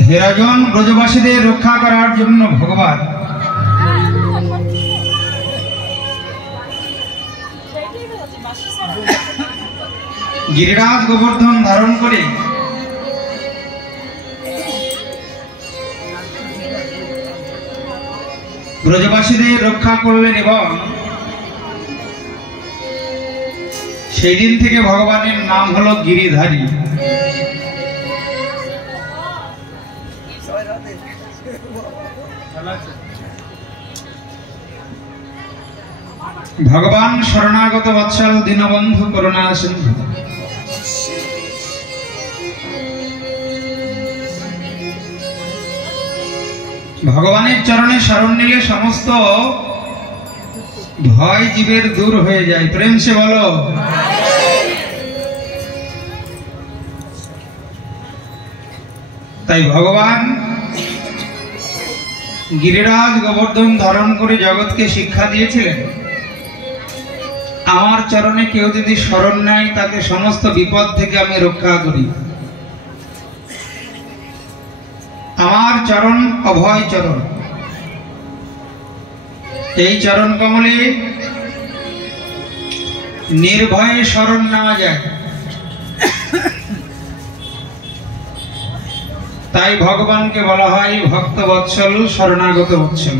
হে রাজন, ব্রজবাসীদের রক্ষা করার জন্য ভগবান গিরিরাজ গোবর্ধন ধারণ করে ব্রজবাসীদের রক্ষা করলেন এবং সেই দিন থেকে ভগবানের নাম হলো গিরিধারী। ভগবান শরণাগত বৎসল দীনবন্ধু করুণা সিন্ধু। ভগবানের চরণে শরণ নিলে সমস্ত ভয় জীবের দূর হয়ে যায়। প্রেম সে বলো। তাই ভগবান গিরিরাজ গোবর্ধন ধারণ করে জগৎকে শিক্ষা দিয়েছিলেন, আমার চরণে কেউ যদি শরণ নেয় তাকে সমস্ত বিপদ থেকে আমি রক্ষা করি। আমার চরণ অভয় চরণ, এই চরণ কমলে নির্ভয়ে শরণ নেওয়া যায়। তাই ভগবানকে বলা হয় ভক্ত বৎসল, শরণাগত বৎসল।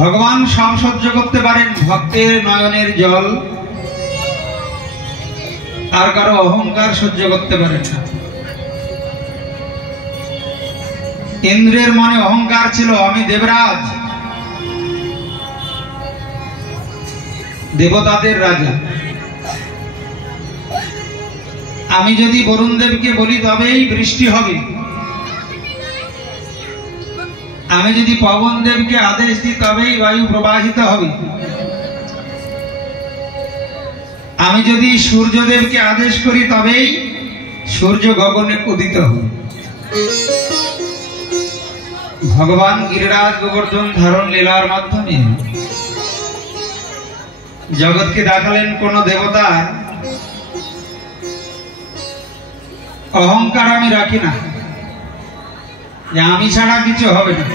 ভগবান সব সহ্য করতে পারেন, ভক্তের নয়নের জল আর কারো অহংকার সহ্য করতে পারেন না। ইন্দ্রের মনে অহংকার ছিল, আমি দেবরাজ, দেবতাদের রাজা, আমি যদি বরুণ দেবকে বলি তবেই বৃষ্টি হবে, আমি যদি পবন দেবকে আদেশ দিই তবেই বায়ু প্রবাহিত হবে, আমি যদি সূর্যদেবকে আদেশ করি তবেই সূর্য গগনে উদিত হবে। ভগবান গিরিরাজ গোবর্ধন ধারণ লীলার মাধ্যমে জগৎকে দেখালেন কোন দেবতার অহংকার আমি রাখি না, যে আমি ছাড়া কিছু হবে না।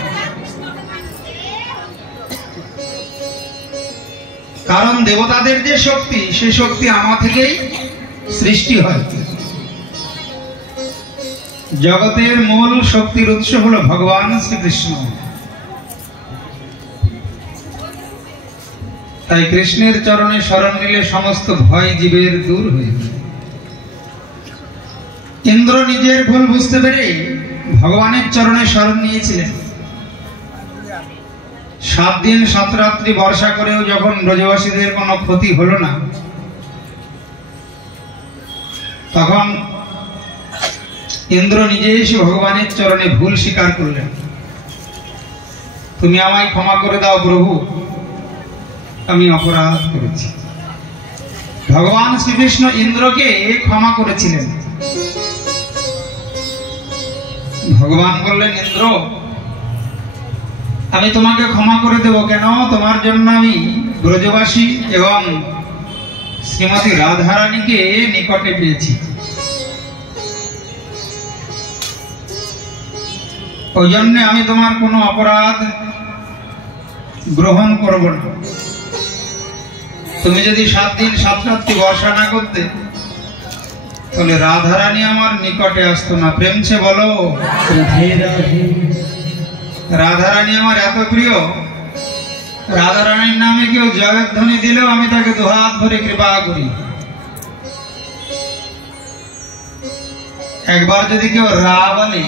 কারণ দেবতাদের যে শক্তি, সে শক্তি আমার থেকেই সৃষ্টি হয়। জগতের মূল শক্তির উৎস হলো ভগবান শ্রীকৃষ্ণ। তাই কৃষ্ণের চরণে শরণ নিলে সমস্ত ভয় জীবের দূর হয়ে যায়। ইন্দ্র নিজের ভুল বুঝতে পেরে ভগবানের চরণে শরণ নিয়েছিলেন। 7 দিন 7 রাত্রি বর্ষা করেও যখন ব্রজবাসীদের কোনো ক্ষতি হলো না, তখন ইন্দ্র নিজে এসে ভগবানের চরণে ভুল স্বীকার করলেন। তুমি আমায় ক্ষমা করে দাও প্রভু, আমি অপরাধ করেছি। ভগবান শ্রীকৃষ্ণ ইন্দ্রকে ক্ষমা করেছিলেন। ভগবান বললেন, ইন্দ্র, আমি তোমাকে ক্ষমা করে দেব। কেন? তোমার জন্য আমি ব্রজবাসী এবং শ্রীমতী রাধারানীকে নিকটে পেয়েছি। ওই জন্য আমি তোমার কোনো অপরাধ গ্রহণ করব না। তুমি যদি 7 দিন 7 রাত্রি বর্ষা না করতে, তাহলে রাধারানী আমার নিকটে আসতো না। প্রেম সে বলো। রাধারানী আমার এত প্রিয়, রাধারানীর নামে কেউ জয়ধ্বনি দিলেও আমি তাকে দুহাত ভরে কৃপা করি। একবার যদি কেউ রা বলে,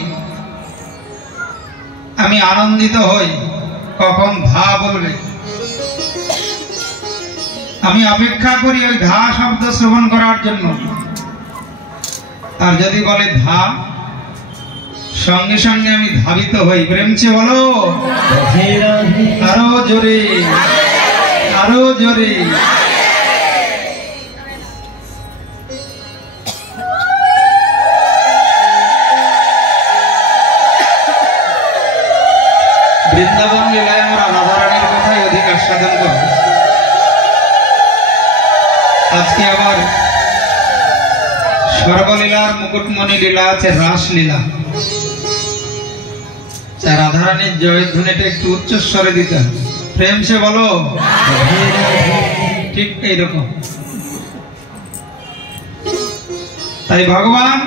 আমি আনন্দিত হই। কখন ধা বলবে, আমি অপেক্ষা করি ওই ধা শব্দ শ্রবণ করার জন্য। আর যদি বলে ধা, সঙ্গে সঙ্গে আমি ধাবিত হই। প্রেম সে বলো। আরো জোরে, আরো জোরে। বৃন্দাবন লীলায় আমরা রাধারানীর কথাই অধিক আস্বাদন করব। আজকে আবার সর্বলীলার মুকুটমণি লীলা আছে রাসলীলা। রাধারানীর জয়ধ্বনিটা একটু উচ্চস্বরে দিতে হবে, প্রেম সে বলো, ঠিক এইরকম। তাই ভগবান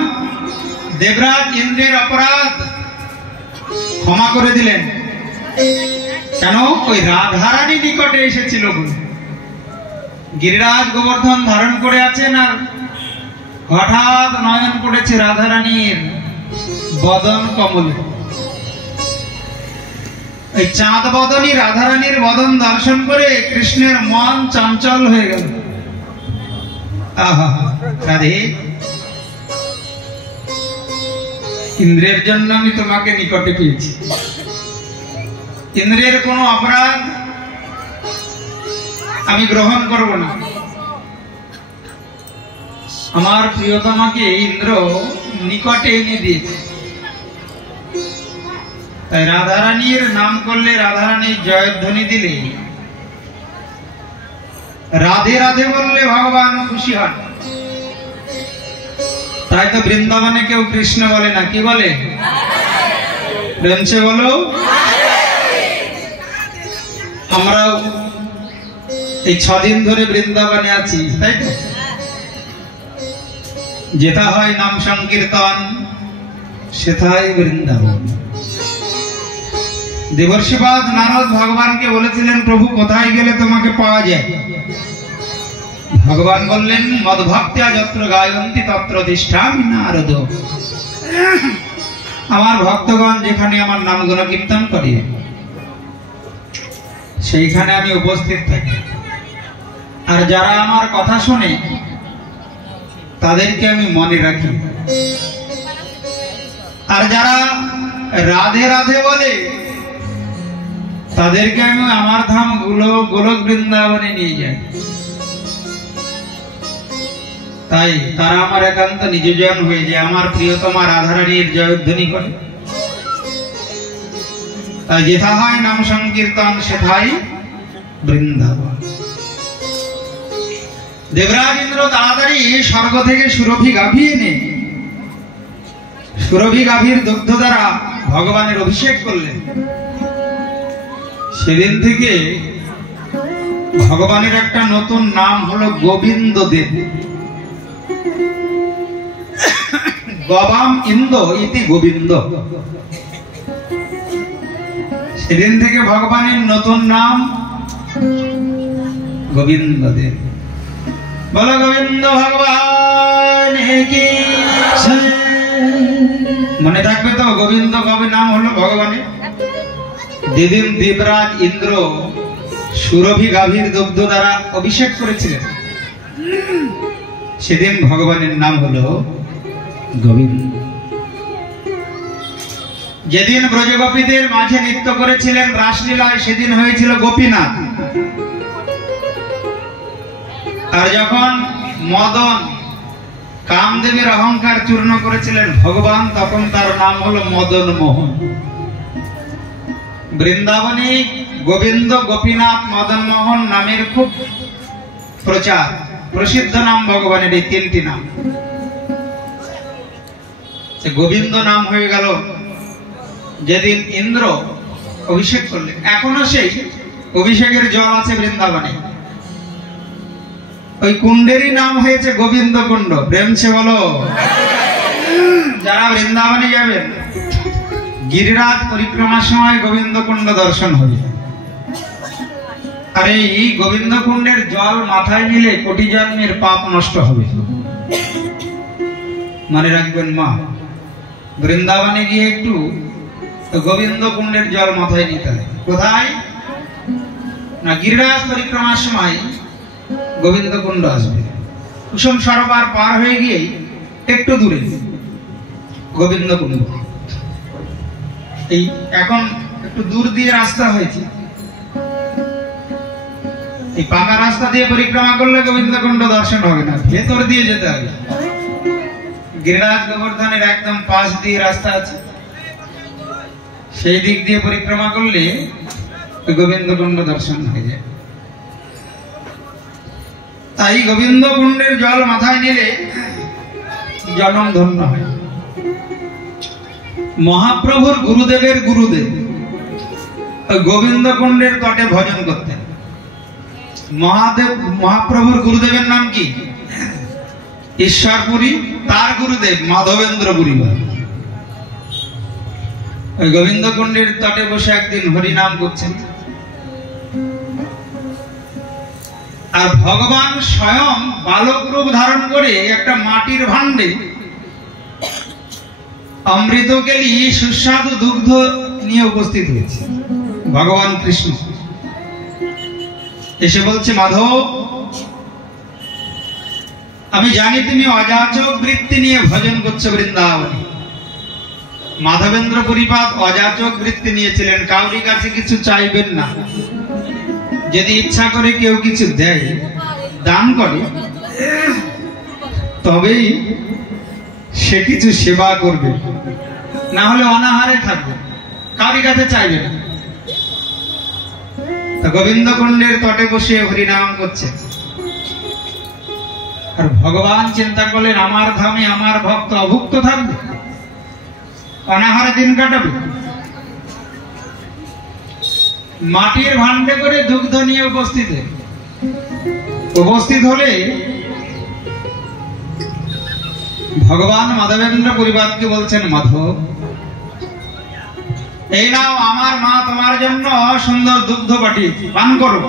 দেবরাজ ইন্দ্রের অপরাধ ক্ষমা করে দিলেন। কেন? ওই রাধারানী নিকটে এসেছিল। গিরিরাজ গোবর্ধন ধারণ করে আছেন, আর হঠাৎ নয়ন পড়েছে রাধারানীর বদন কমলে। এই চাঁদ বদনী রাধারানীর বদন দর্শন করে কৃষ্ণের মন চঞ্চল হয়ে গেল। আহা রাধে, ইন্দ্রের জন্য আমি তোমাকে নিকটে পেয়েছি। ইন্দ্রের কোনো অপরাধ আমি গ্রহণ করব না। আমার প্রিয়তমাকে ইন্দ্র নিকটে এনে দিয়েছে। তাই রাধারানীর নাম করলে, রাধারানীর জয়ধ্বনি দিলে, রাধে রাধে বললে ভগবান খুশি হন। তাই তো বৃন্দাবনে কেউ কৃষ্ণ বলে না, কি বলে? প্রেমসে বলো। আমরাও এই 6 দিন ধরে বৃন্দাবনে আছি, তাই তো? যেথা হয় নাম সংকীর্তন, সেথায় বৃন্দাবন। দেবর্ষিপাদ নারদ ভগবানকে বলেছিলেন, প্রভু কোথায় গেলে তোমাকে পাওয়া যায়? ভগবান বললেন, মদ্ভক্ত্যা যত্র গায়ন্তি তত্র তিষ্ঠামি নারদ। আমার ভক্তগণ যেখানে আমার নাম গুণকীর্তন করে, সেইখানে আমি উপস্থিত থাকি। আর যারা আমার কথা শুনে, তাদেরকে আমি মনে রাখি। আর যারা রাধে রাধে বলে, তাদেরকে আমি আমার ধাম গোলক বৃন্দাবনে নিয়ে যাই। তাই তারা আমার একান্ত নিজজন হয়ে যায়, আমার প্রিয়তমা রাধারানীর জয়ধ্বনি করে। তাই যেথা হয় নাম সংকীর্তন, সেথাই বৃন্দাবন। দেবরাজ ইন্দ্র তাড়াতাড়ি স্বর্গ থেকে সুরভি গাভী এনে, সুরভি গাভীর দুগ্ধ দ্বারা ভগবানের অভিষেক করলেন। সেদিন থেকে ভগবানের একটা নতুন নাম হলো গোবিন্দ দেব। গবাম ইন্দ ইতি গোবিন্দ। সেদিন থেকে ভগবানের নতুন নাম গোবিন্দ দেব। বলো গোবিন্দ ভগবান কি। মনে থাকবে তো, গোবিন্দ কবে নাম হলো ভগবানের? যেদিন দেবরাজ ইন্দ্র সুরভি গাভীর দুগ্ধ দ্বারা অভিষেক করেছিলেন, সেদিন ভগবানের নাম হলো গোবিন্দ। যেদিন ব্রজগোপীদের মাঝে নৃত্য করেছিলেন রাসলীলায়, সেদিন হয়েছিল গোপীনাথ। আর যখন মদন কামদেবের অহংকার চূর্ণ করেছিলেন ভগবান, তখন তার নাম হলো মদন মোহন। বৃন্দাবনে গোবিন্দ, গোপীনাথ, মদন মোহন নামের খুব প্রচার, প্রসিদ্ধ নাম ভগবানের এই 3টি নাম। গোবিন্দ নাম হয়ে গেল যেদিন ইন্দ্র অভিষেক করলেন। এখনো সেই অভিষেকের জল আছে বৃন্দাবনে। ওই কুণ্ডেরই নাম হয়েছে গোবিন্দ কুণ্ড। প্রেমছে বলো। যারা বৃন্দাবনে যাবেন, গিরিরাজ পরিক্রমার সময় গোবিন্দ কুণ্ড দর্শন হবে। আর এই গোবিন্দ কুণ্ডের জল মাথায় নিলে কোটি জন্মের পাপ নষ্ট হবে। মনে রাখবেন মা, বৃন্দাবনে গিয়ে একটু গোবিন্দ কুণ্ডের জল মাথায় নিতে হবে। কোথায় না, গিরিরাজ পরিক্রমার সময় গোবিন্দ কুণ্ড আসবে। কুসুম সরোবর পার হয়ে গিয়েই একটু দূরে গোবিন্দ কুণ্ড। এই এখন একটু দূর দিয়ে রাস্তা হয়েছে, এই পাকা রাস্তা দিয়ে পরিক্রমা করলে গোবিন্দ কুণ্ড দর্শন হবে না, ভেতর দিয়ে যেতে হবে। গিরিরাজ গোবর্ধনের একদম পাশ দিয়ে রাস্তা আছে, সেই দিক দিয়ে পরিক্রমা করলে গোবিন্দ কুণ্ড দর্শন হয়ে যায়। তাই গোবিন্দ কুণ্ডের জল মাথায় নিলে জন্ম ধন্য হয়। মহাপ্রভুর গুরুদেবের গুরুদেব গোবিন্দ কুণ্ডের তটে ভজন করতেন। মহাপ্রভুর গুরুদেবের নাম কি? ঈশ্বরপুরী। তার গুরুদেব মাধবেন্দ্র পুরী। ওই গোবিন্দ কুণ্ডের তটে বসে একদিন হরিনাম করছেন, আর ভগবান স্বয়ং বালক রূপ ধারণ করে একটা মাটির ভাণ্ডে অমৃত কেলি সুস্বাদু দুগ্ধ নিয়ে উপস্থিত হয়েছে। ভগবান কৃষ্ণ এসে বলছে, মাধব, আমি জানি তুমি অযাচক বৃত্তি নিয়ে ভজন করছো বৃন্দাবনে। মাধবেন্দ্র পুরীপাদ অযাচক বৃত্তি নিয়েছিলেন, কাউরি কাছে কিছু চাইবেন না। যদি ইচ্ছা করে কেউ কিছু দেয়, দান করে, তবেই সে কিছু সেবা করবে, না হলে অনাহারে থাকবে, কাউরি কাছে চাইবে না। গোবিন্দ কুণ্ডের তটে বসে হরিনাম করছে, আর ভগবান চিন্তা করলেন, আমার ধামে আমার ভক্ত অভুক্ত থাকবে, অনাহারে দিন কাটাবে। মাটির ভাণ্ডে করে দুগ্ধ নিয়ে উপস্থিত হলে ভগবান মাধবেন্দ্র পরিবারকে বলছেন, মাধব, এই নাও, আমার মা তোমার জন্য সুন্দর দুগ্ধ পাঠিয়েছে, পান করো।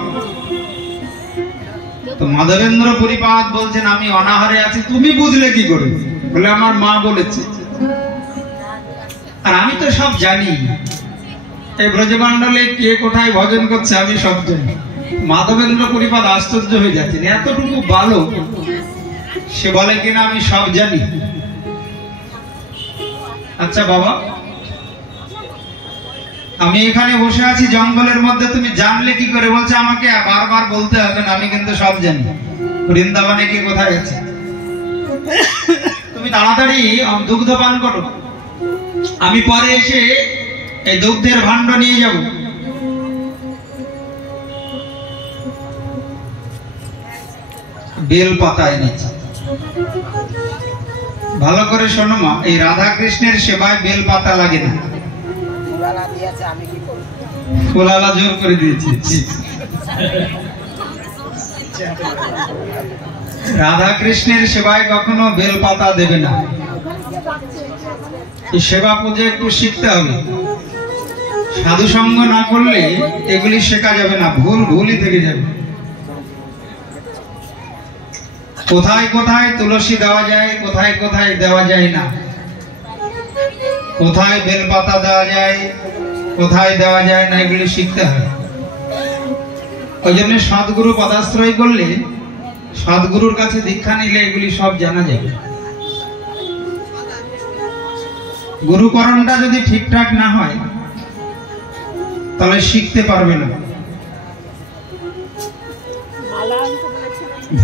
তো মাধবেন্দ্র পরিপাদ বলছেন, আমি অনাহারে আছি, তুমি বুঝলে কি করে? বলে, আমার মা বলেছে, আর আমি তো সব জানি। এই ব্রজমণ্ডলে কে কোথায় ভজন করছে আমি সব জানি। মাধবেন্দ্র পরিপাদ আশ্চর্য হয়ে যাচ্ছেন, এতটুকু বালক সে বলে কিনা আমি সব জানি। আচ্ছা বাবা, আমি এখানে বসে আছি জঙ্গলের মধ্যে, তুমি জানলে কি করে? বলছে, আমাকে বারবার বলতে হবে না, আমি কিন্তু সব জানি। বৃন্দাবনে কে কোথায় আছে, তুমি তাড়াতাড়ি দুগ্ধ পান করো, আমি পরে এসে এই দুগ্ধের ভাণ্ড নিয়ে যাব। বেল পাতা এনেছে। ভালো করে শোনো মা, এই রাধা কৃষ্ণের সেবায় বেল পাতা লাগে না, কোলালা জোর করে দিয়েছি। রাধা কৃষ্ণের সেবায় কখনো বেল পাতা দেবে না। সেবা পুজো একটু শিখতে হবে, সাধু সঙ্গ না করলে এগুলি শেখা যাবে না, ভুলই থেকে যাবে। কোথায় কোথায় তুলসী দেওয়া যায়, কোথায় কোথায় দেওয়া যায় না, কোথায় বেলপাতা দেওয়া যায়, কোথায় দেওয়া যায় না, এগুলি শিখতে হয়। ওই জন্য সদ্গুরু পদাশ্রয় করলে, সদ্গুরুর কাছে দীক্ষা নিলে এগুলি সব জানা যাবে। গুরুকরণটা যদি ঠিকঠাক না হয় তাহলে শিখতে পারবে না।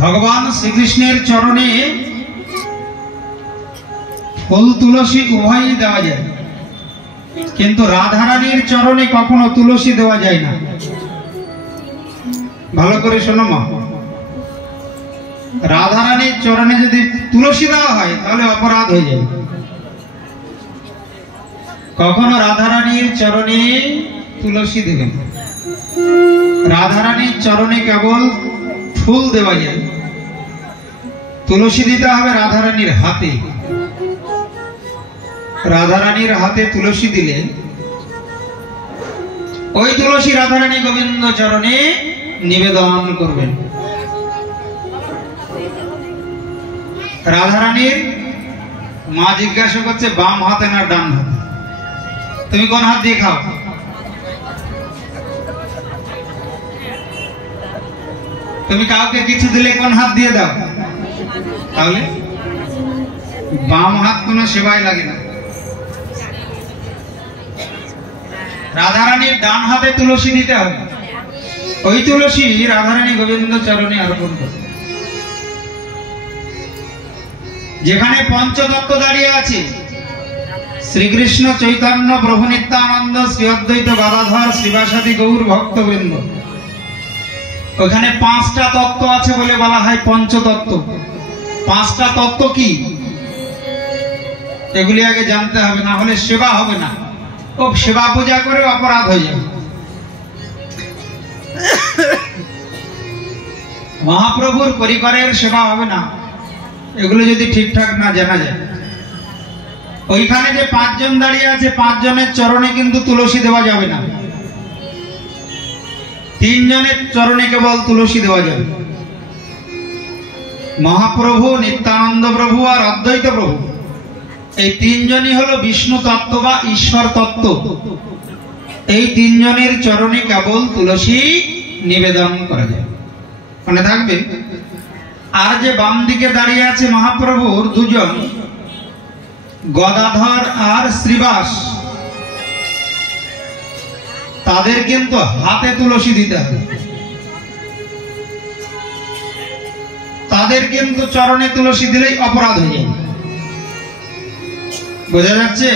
ভগবান শ্রীকৃষ্ণের চরণে ফুল তুলসী উভয়ই দেওয়া যায়, কিন্তু রাধারানীর চরণে কখনো তুলসী দেওয়া যায় না। ভালো করে শোনো মা, রাধারানীর চরণে যদি তুলসী দেওয়া হয় তাহলে অপরাধ হয়ে যায়। কখনো রাধারানীর চরণে তুলসী দেবেন, রাধারানীর চরণে কেবল ফুল দেওয়া যায়। তুলসী দিতে হবে রাধারানীর হাতে। রাধারানীর হাতে তুলসী দিলে ওই তুলসী রাধারানী গোবিন্দ চরণে নিবেদন করবেন। রাধারানীর মা জিজ্ঞাসা করছে, বাম হাতে না ডান হাতে? তুমি কোন হাত দিয়ে খাও? তুমি কাউকে কিছু দিলে কোন হাত দিয়ে দাও? তাহলে বাম হাত কোনো সেবায় লাগে না। রাধারানীর ডান হাতে তুলসী দিতে হবে, ওই তুলসী রাধারানী গোবিন্দ চরণে অর্পণ করবে। যেখানে পঞ্চতত্ত্ব দাঁড়িয়ে আছে, শ্রীকৃষ্ণ চৈতন্য প্রভু নিত্যানন্দ শ্রী অদ্বৈত গদাধর শ্রীবাসাদি গৌর ভক্তবৃন্দ, ওখানে 5টা তত্ত্ব আছে বলে বলা হয় পঞ্চতত্ত্ব। 5টা তত্ত্ব কি? এগুলি আগে জানতে হবে, না হলে সেবা হবে না। ও সেবা পূজা করে অপরাধ হয়ে যাবে। মহাপ্রভুর পরিবারের সেবা হবে না এগুলো যদি ঠিকঠাক না জানা যায়। ওইখানে যে 5 জন দাঁড়িয়ে আছে, 5 জনের চরণে কিন্তু তুলসী দেওয়া যাবে না। 3 জনের চরণে কেবল তুলসী দেওয়া যাবে। মহাপ্রভু, নিত্যানন্দ প্রভু আর অদ্বৈত প্রভু, এই 3 জনই হলো বিষ্ণু তত্ত্ব বা ঈশ্বর তত্ত্ব। এই 3 জনের চরণে কেবল তুলসী নিবেদন করা যায়, মনে থাকবে। আর যে বাম দিকে দাঁড়িয়ে আছে মহাপ্রভুর 2 জন, গদাধর আর শ্রীবাস, তাদের কিন্তু হাতে তুলসী দিতে হবে। তাদের কিন্তু চরণে তুলসী দিলেই অপরাধ হয়ে যাবে। বোঝা যাচ্ছে?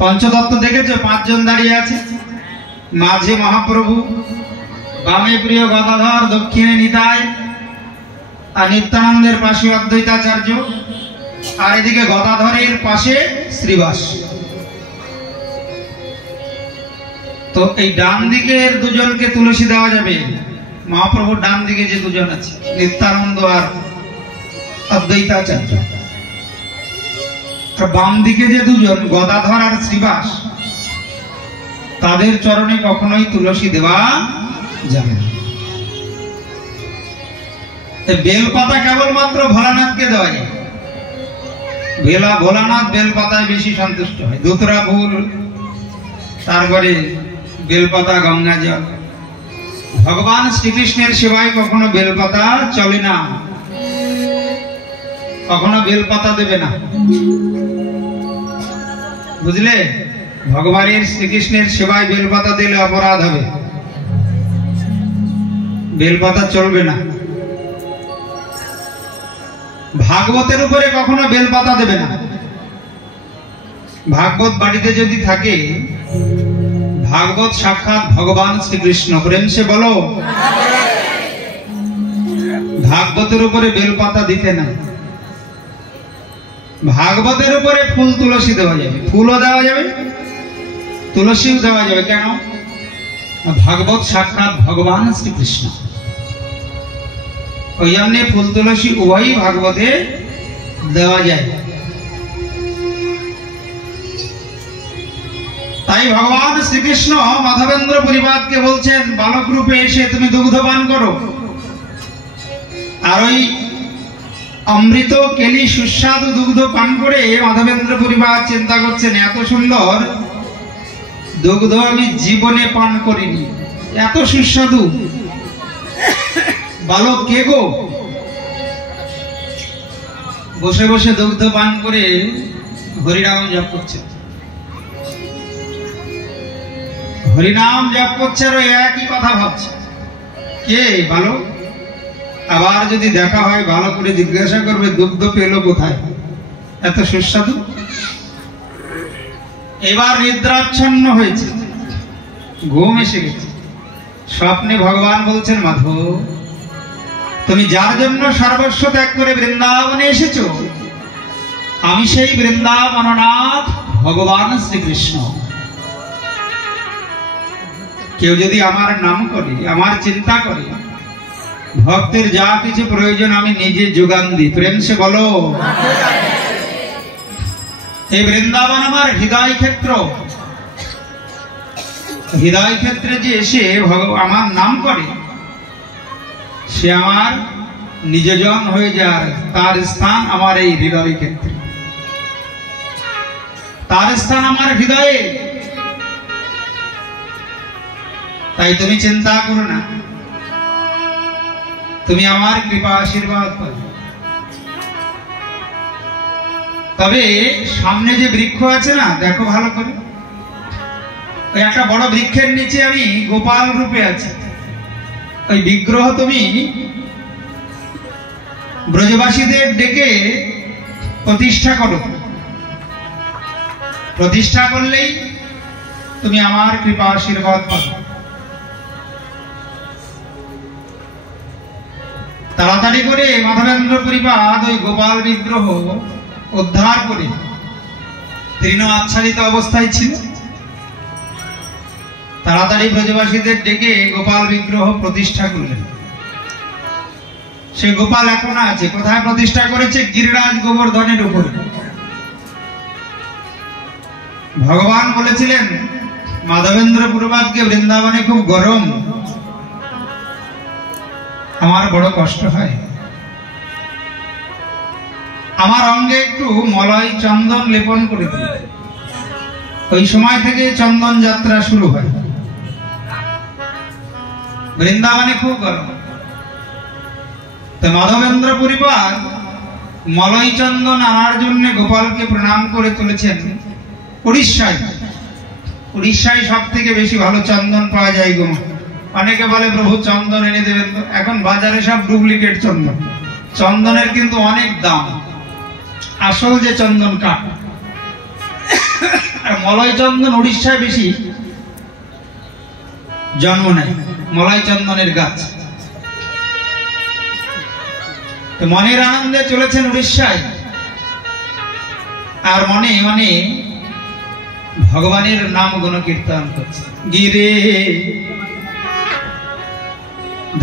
পঞ্চতত্ত্ব দেখেছো? 5 জন দাঁড়িয়ে আছে, মাঝে মহাপ্রভু, বামে প্রিয় গদাধর, দক্ষিণে নিতাই, আর নিত্যানন্দের পাশে অদ্বৈতাচার্য, আর এদিকে গদাধরের পাশে শ্রীবাস। তো এই ডান দিকের 2 জনকে তুলসী দেওয়া যাবে। মহাপ্রভুর ডান দিকে যে 2 জন আছে, নিত্যানন্দ আর অদ্বৈতাচার্য, বাম দিকে যে 2 জন, গদাধর আর শ্রীবাস, তাদের চরণে কখনোই তুলসী দেওয়া যাবে না। বেলপাতা কেবলমাত্র ভোলানাথকে দেওয়া যায়। ভোলানাথ বেলপাতায় বেশি সন্তুষ্ট হয়। ধুতরা ফুল, তারপরে বেলপাতা, গঙ্গা জল। ভগবান শ্রীকৃষ্ণের সেবায় কখনো বেলপাতা চলে না, কখনো বেলপাতা দেবে না, বুঝলে? ভগবানের শ্রীকৃষ্ণের সেবায় বেলপাতা দিলে অপরাধ হবে, বেলপাতা চলবে না। ভাগবতের উপরে কখনো বেলপাতা দেবে না। ভাগবত বাড়িতে যদি থাকে, ভাগবত সাক্ষাৎ ভগবান শ্রীকৃষ্ণ, প্রেম সে বলো। ভাগবতের উপরে বেলপাতা দিতে না। ভাগবতের উপরে ফুল তুলসী দেওয়া যাবে, ফুলও দেওয়া যাবে, তুলসীও দেওয়া যাবে। কেন? ভাগবত সাক্ষাৎ ভগবান শ্রীকৃষ্ণ, ওই জন্য ফুল তুলসী উভয়ই ভাগবতে দেওয়া যায়। তাই ভগবান শ্রীকৃষ্ণ মাধবেন্দ্র পরিবারকে বলছেন, বালক রূপে এসে তুমি দুগ্ধ পান করো। আর ওই অমৃত কেলি সুস্বাদু দুগ্ধ পান করে মাধবেন্দ্র পরিবার চিন্তা করছেন, এত সুন্দর দুগ্ধ আমি জীবনে পান করিনি, এত সুস্বাদু। বালক কে গো? বসে বসে দুগ্ধ পান করে হরিনাম জপ করছে, হরিনাম জপ করছে, আর একই কথা ভাবছে। কে বালক? আবার যদি দেখা হয় ভালো করে জিজ্ঞাসা করবে, দুগ্ধ পেল কোথায়, এত সুস্বাদু। এবার নিদ্রাচ্ছন্ন হয়েছে, ঘুম এসে গেছে। স্বপ্নে ভগবান বলছেন, মাধব তুমি যার জন্য সর্বস্ব ত্যাগ করে বৃন্দাবনে এসেছো, আমি সেই বৃন্দাবননাথ ভগবান শ্রীকৃষ্ণ। কেউ যদি আমার নাম করে, আমার চিন্তা করে, ভক্তের যা কিছু প্রয়োজন আমি নিজে যোগান দিই। প্রেম সে বলো। এই বৃন্দাবন আমার হৃদয় ক্ষেত্র। হৃদয় ক্ষেত্রে যে এসে আমার নাম করে, সে আমার নিজজন হয়ে যায়। তার স্থান আমার এই হৃদয় ক্ষেত্রে, তার স্থান আমার হৃদয়ে। তাই তুমি চিন্তা করো না, তুমি আমার কৃপা আশীর্বাদ পাবে। তবে সামনে যে বৃক্ষ আছে না, দেখো ভালো করে। ওই একটা বড় বৃক্ষের নিচে আমি গোপাল রূপে আছি। ওই বিগ্রহ তুমি ব্রজবাসীদের ডেকে প্রতিষ্ঠা করো। প্রতিষ্ঠা করলেই তুমি আমার কৃপা আশীর্বাদ পাবে। তাড়াতাড়ি করে মাধবেন্দ্র পরিবার ওই গোপাল বিগ্রহ উদ্ধার করে তৃণ আচ্ছাদিত অবস্থায় ছিল। তাড়াতাড়ি ব্রজবাসীদের ডেকে গোপাল বিগ্রহ প্রতিষ্ঠা করলেন। সে গোপাল এখন আছে, কোথায় প্রতিষ্ঠা করেছে? গিরিরাজ গোবর্ধনের উপরে। ভগবান বলেছিলেন মাধবেন্দ্র পুরবাদকে, বৃন্দাবনে খুব গরম, আমার বড় কষ্ট হয়, আমার অঙ্গে একটু মলয় চন্দন লেপন করে দিন। ওই সময় থেকে চন্দন যাত্রা শুরু হয়। বৃন্দাবনে খুব গরম, তো মাধবেন্দ্র পরিবার মলয় চন্দন আনার জন্য গোপালকে প্রণাম করে তুলেছেন উড়িষ্যায়। উড়িষ্যায় সব থেকে বেশি ভালো চন্দন পাওয়া যায় গো। অনেকে বলে প্রভু চন্দন এনে দেবেন, তো এখন বাজারে সব ডুপ্লিকেট চন্দন, চন্দনের কিন্তু অনেক দাম, আসল যে চন্দন কাঠ। আর মলয় চন্দন উড়িষ্যায় বেশি জন্ম নেয়, মলয় চন্দনের গাছ। তো মনের আনন্দে চলেছেন উড়িষ্যায়, আর মনে মনে ভগবানের নাম গুণ কীর্তন করছে। গিরে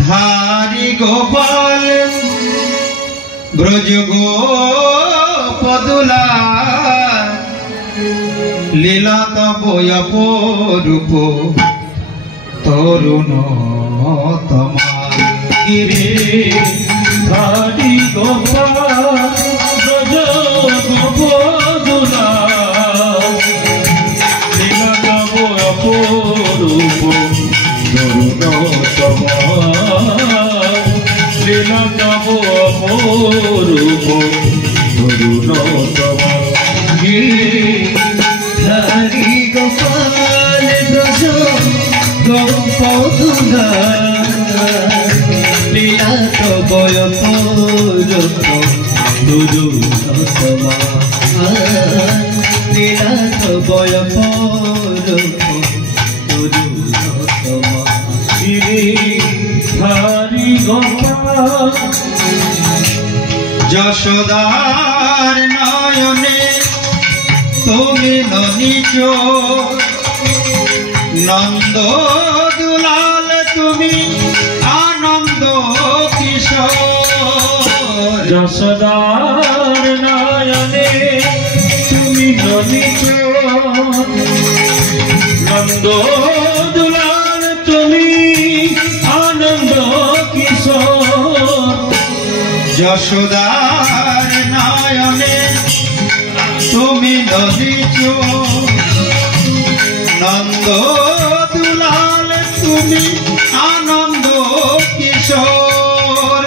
ধারি গোপাল ব্রজ গো পদুলা লীলা তব অপরূপ তরুণ তোমার। গিরে ধারি গোপাল ব্রজ গো পদুলা লীলা তব অপরূপ তরুণ তোমার। লীলা তব অপরূপ তরুণ তোমার। ধারি গোপাল ব্রজ গো পদুলা লীলা তব অপরূপ তরুণ তোমার। লীলা তব অপরূপ তরুণ তোমার। ধারি গোপাল যশোদার নয়নে তুমি ননিচ, নন্দ দুলাল তুমি আনন্দ কিশোর। যশোদার নয়নে তুমি ননিচ, নন্দ দুলাল তুমি আনন্দ কিশোর। যশোদার নয়নে তুমি ননিচ, নন্দ দুলাল তুমি আনন্দ কিশোর।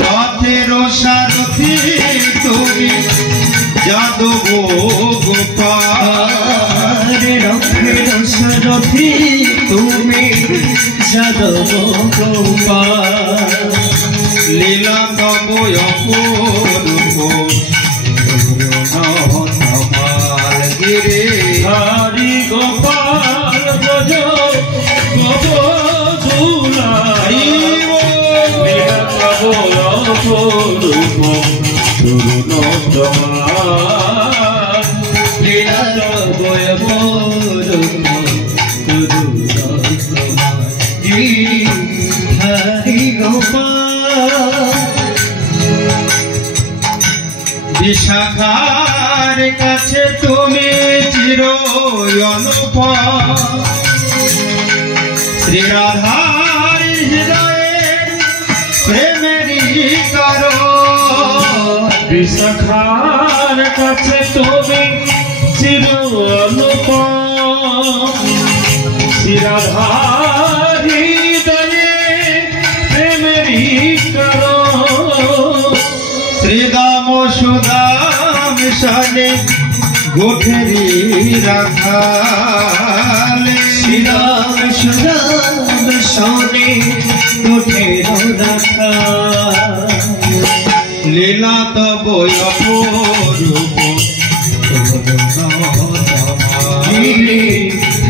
রথের সারথি তুমি যাদব গোপাল। রথের সারথি তুমি যাদব গোপাল। লীলা তব অপরূপ তোমার। গিরে ধারি গোপাল ব্রজ গোপদুলা লীলা তব অপরূপ তরুণ তোমার। লীলা তব অপরূপ তরুণ তোমার। ধারি গোপাল বিশাখার কাছে তুমি চির অনুপম। শ্রী রাধার হৃদয়ে প্রেমেরই কারণ। বিশাখার কাছে তুমি চির অনুপম। শ্রী রাধার হৃদয়ে প্রেমেরই কারণ। শ্রীদাম সুদাম সনে গোঠেরি রাখাল। শ্রীরাম সুরাম সনে গোঠের রাখাল। লীলা তব অপরূপ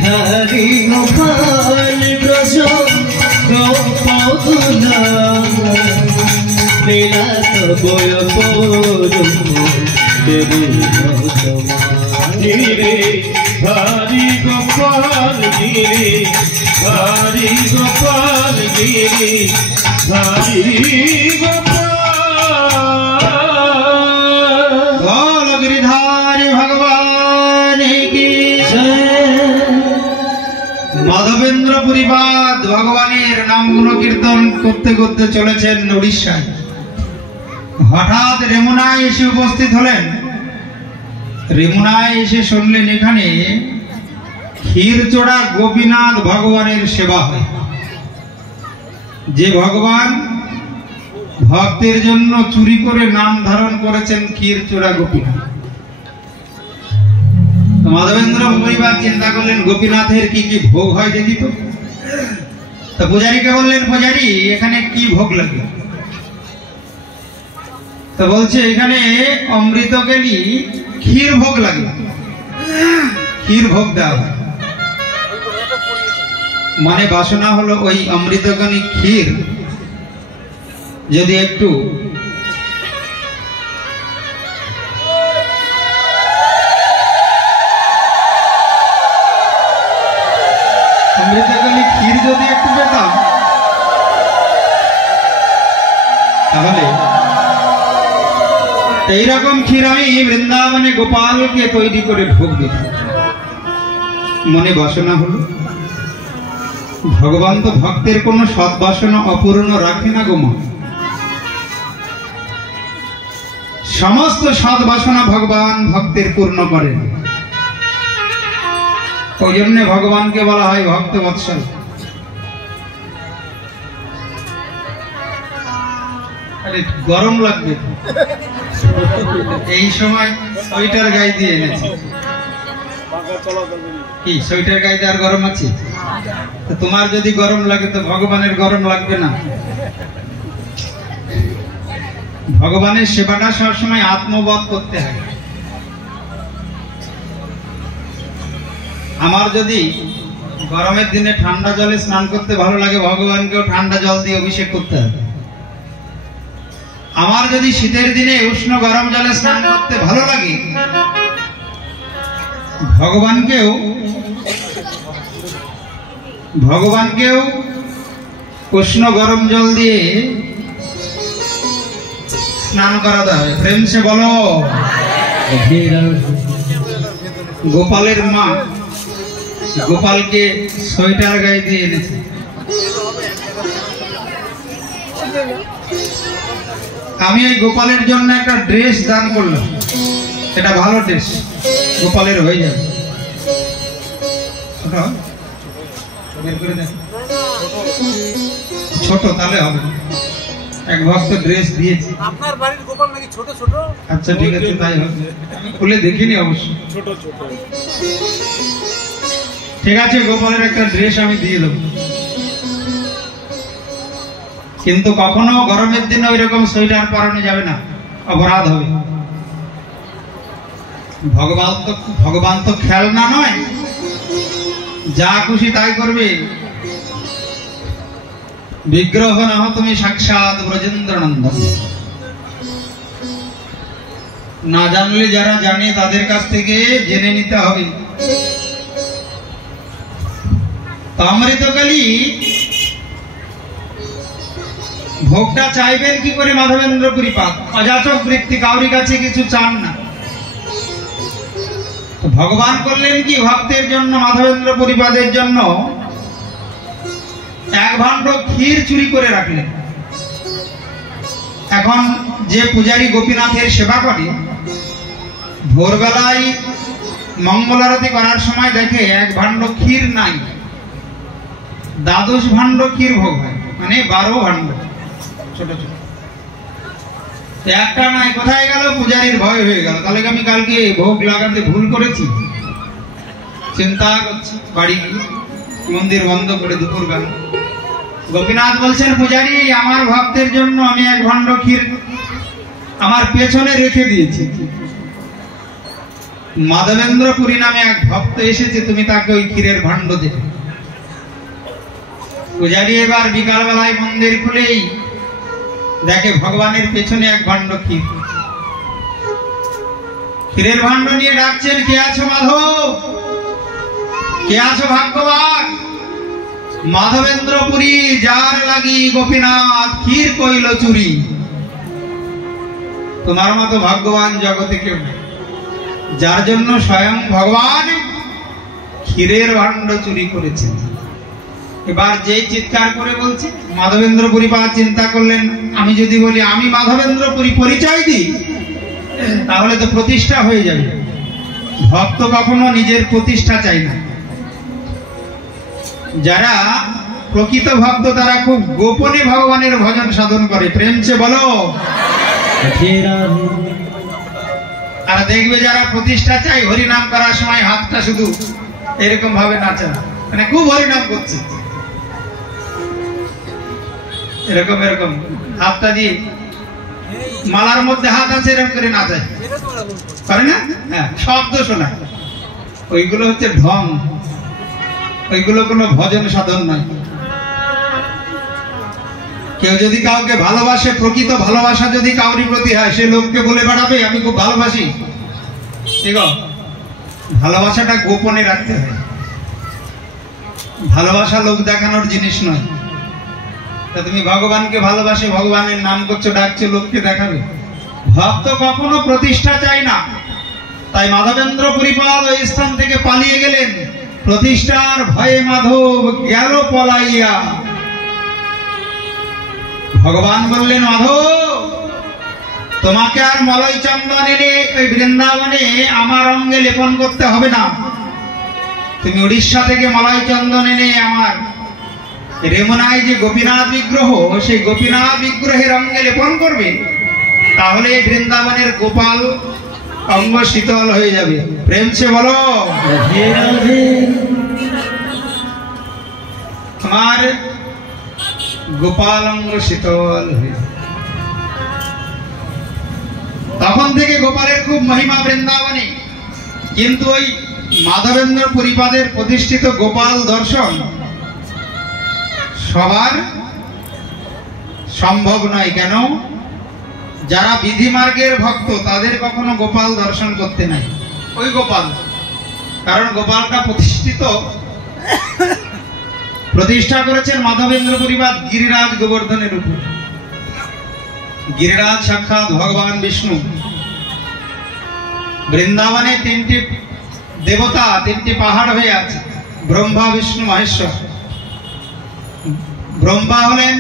ধারি গোপাল ব্রজ গোপদুলা লীলা তব অপরূপ तेरे गिरे हरि गोपाल गिरे हरि गोपाल गिरे हरि गोपाल गिरिधारी भगवान की माधवेंद्रपुरीबाद भगवाনের নামগুলো কীর্তন করতে করতে চলেছেন উড়িষ্যায়। হঠাৎ রেমুনায় এসে উপস্থিত হলেন। রেমুনায় এসে শুনলেন এখানে ক্ষীরচোড়া গোপীনাথ ভগবানের সেবা হয়। যে ভগবান ভক্তের জন্য চুরি করে নাম ধারণ করেছেন ক্ষীরচোড়া গোপীনাথ। মাধবেন্দ্র পরিবার চিন্তা করলেন গোপীনাথের কি কি ভোগ হয় দেখি তো। পূজারীকে বললেন, পূজারী এখানে কি ভোগ লাগে? তো বলছে এখানে অমৃতকেলি ক্ষীর ভোগ লাগে, ক্ষীর ভোগ দেওয়া হয়। মানে বাসনা হলো ওই অমৃতকেলি ক্ষীর যদি একটু অমৃতকেলি ক্ষীর যদি একটু পেতাম তাহলে এইরকম ক্ষীর আমি বৃন্দাবনে গোপালকে তৈরি করে ভোগ দিতাম। মনে বাসনা হলো। ভগবান তো ভক্তের কোন সৎ বাসনা অপূর্ণ রাখে না গো মা। সমস্ত সৎ বাসনা ভগবান ভক্তের পূর্ণ করেন। ওই জন্য ভগবানকে বলা হয় ভক্ত বৎসল। গরম লাগবে এই সময় সোয়েটার গায়ে দিয়ে এনেছি। কি সোয়েটার গায়ে দিয়ে আর গরম আছে? তোমার যদি গরম লাগে তো ভগবানের গরম লাগবে না। ভগবানের সেবাটা সবসময় আত্মবোধ করতে হয়। আমার যদি গরমের দিনে ঠান্ডা জলে স্নান করতে ভালো লাগে, ভগবানকেও ঠান্ডা জল দিয়ে অভিষেক করতে হবে। আমার যদি শীতের দিনে উষ্ণ গরম জলে স্নান করতে ভালো লাগে, ভগবানকেও উষ্ণ গরম জল দিয়ে স্নান করাতে হবে। প্রেম সে বলো। গোপালের মা গোপালকে সোয়েটার গায়ে দিয়ে এনেছে। আমি এই গোপালের জন্য একটা ড্রেস দান করলাম। এটা ভালো ড্রেস, গোপালের হয়ে যাবে। ছোট তাহলে হবে। এক ভক্ত ড্রেস দিয়েছে। আপনার বাড়ির গোপাল নাকি ছোট ছোট? আচ্ছা ঠিক আছে, তাই হবে। খুলে দেখিনি অবশ্য। ছোট ছোট। ঠিক আছে, গোপালের একটা ড্রেস আমি দিয়ে দেবো। কিন্তু কখনো গরমের দিনে ওই রকম সোয়েটার পরানো যাবে না, অপরাধ হবে। ভগবান তো খেলনা নয়, যা খুশি তাই করবে। বিগ্রহ না হো তুমি সাক্ষাৎ ব্রজেন্দ্র নন্দন। না জানলে যারা জানে তাদের কাছ থেকে জেনে নিতে হবে। অমৃতকালী ভোগটা চাইবেন কি করে? মাধবেন্দ্র পুরীপাদ অযাচক বৃত্তি, কাউরি কাছে কিছু চান না। ভগবান করলেন কি, ভক্তের জন্য মাধবেন্দ্র পুরীপাদের জন্য এক ভাণ্ড ক্ষীর চুরি করে রাখলেন। এখন যে পূজারী গোপীনাথের সেবা করে, ভোরবেলায় মঙ্গল আরতি করার সময় দেখে এক ভাণ্ড ক্ষীর নাই, দ্বাদশ ভাণ্ড ক্ষীর ভোগ হয়, মানে 12 ভাণ্ড ছোট ছোট। একটা নাই, কোথায় গেল? পূজারীর ভয় হয়ে গেল। তাহলে আমি কালকে ভোগ লাগাতে ভুল করেছি। চিন্তা করছি, বাড়ি গিয়ে মন্দির বন্ধ করে দুপুর বেলা গোপীনাথ বলছেন, পূজারী আমার ভক্তের জন্য আমি এক ভাণ্ড ক্ষীর আমার পেছনে রেখে দিয়েছি। মাধবেন্দ্র পুরী নামে এক ভক্ত এসেছে, তুমি তাকে ওই ক্ষীরের ভাণ্ড দেবে। পূজারী এবার বিকাল বেলায় মন্দির খুলেই দেখে ভগবানের পেছনে এক ভাণ্ড ক্ষীর। ক্ষীরের ভাণ্ড নিয়ে ডাকছেন, কে আছো মাধব, কে আছো ভাগ্যবান? মাধবেন্দ্রপুরী যার লাগি গোপীনাথ ক্ষীর কইল চুরি। তোমার মতো ভাগ্যবান জগতে কেউ নেই, যার জন্য স্বয়ং ভগবান ক্ষীরের ভাণ্ড চুরি করেছেন। এবার যেই চিৎকার করে বলছে মাধবেন্দ্রপুরী পা চিন্তা করলেন, আমি যদি বলি আমি মাধবেন্দ্রপুরী পরিচয় দিই তাহলে তো প্রতিষ্ঠা হয়ে যাবে। ভক্ত কখনো নিজের প্রতিষ্ঠা চাই না। যারা প্রকৃত ভক্ত তারা খুব গোপনে ভগবানের ভজন সাধন করে। প্রেমছে বলো। আর দেখবে যারা প্রতিষ্ঠা চাই হরিনাম করার সময় হাতটা শুধু এরকম ভাবে নাচা, মানে খুব হরিনাম করছে, এরকম এরকম হাতটা দিয়ে মালার মধ্যে হাত আছে এরকম করে নাচায়, পারে না? হ্যাঁ, শব্দ শোনায়। ওইগুলো হচ্ছে ঢং, ওইগুলো কোনো ভজন সাধন নয়। কেউ যদি কাউকে ভালোবাসে, প্রকৃত ভালোবাসা যদি কাউরি প্রতি হয়, সে লোককে বলে বেড়াবে আমি খুব ভালোবাসি। ঠিক, ভালোবাসাটা গোপনে রাখতে হয়। ভালোবাসা লোক দেখানোর জিনিস নয়। তা তুমি ভগবানকে ভালোবাসে, ভগবানের নাম করছো, ডাকছো, লোককে দেখাবে? ভক্ত কখনো প্রতিষ্ঠা চায় না। তাই মাধবেন্দ্র পরিপাল ওই স্থান থেকে পালিয়ে গেলেন। প্রতিষ্ঠার ভয়ে মাধব গেল পলাইয়া। ভগবান বললেন, মাধব তোমাকে আর মলয় চন্দন এনে ওই বৃন্দাবনে আমার অঙ্গে লেপন করতে হবে না। তুমি উড়িষ্যা থেকে মলয় চন্দন এনে আমার রেমুনায় যে গোপীনাথ বিগ্রহ, সেই গোপীনাথ বিগ্রহের অঙ্গে লেপন করবে, তাহলে বৃন্দাবনের গোপাল অঙ্গ শীতল হয়ে যাবে। প্রেমছে বলো। তোমার গোপাল অঙ্গ শীতল হয়ে, তখন থেকে গোপালের খুব মহিমা বৃন্দাবনে। কিন্তু ওই মাধবেন্দ্র পরিপাদের প্রতিষ্ঠিত গোপাল দর্শন সবার সম্ভব নয়। কেন? যারা বিধি মার্গের ভক্ত তাদের কখনো গোপাল দর্শন করতে নাই। ওই গোপাল, কারণ গোপালটা প্রতিষ্ঠা করেছেন মাধবেন্দ্র পরিপাদ গিরিরাজ গোবর্ধনের উপর। গিরিরাজ সাক্ষাৎ ভগবান বিষ্ণু। বৃন্দাবনে তিনটি দেবতা, তিনটি পাহাড় হয়ে আছে, ব্রহ্মা, বিষ্ণু, মহেশ্বর। ব্রহ্মা হলেন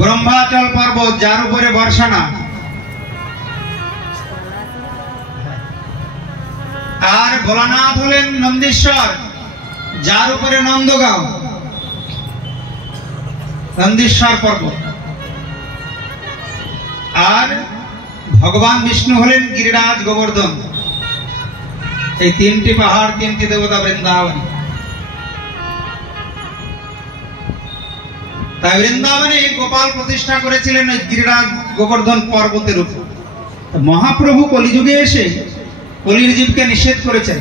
ব্রহ্মাচল পর্বত, যার উপরে বর্ষানা। আর ভোলানাথ হলেন নন্দীশ্বর, যার উপরে নন্দগাঁও, নন্দীশ্বর পর্বত। আর ভগবান বিষ্ণু হলেন গিরিরাজ গোবর্ধন। এই তিনটি পাহাড়, তিনটি দেবতা বৃন্দাবনে। তাই বৃন্দাবনে গোপাল প্রতিষ্ঠা করেছিলেন ওই গিরিরাজ গোবর্ধন পর্বতের উপর। মহাপ্রভু কলিযুগে এসে কলির জীবকে নিষেধ করেছেন,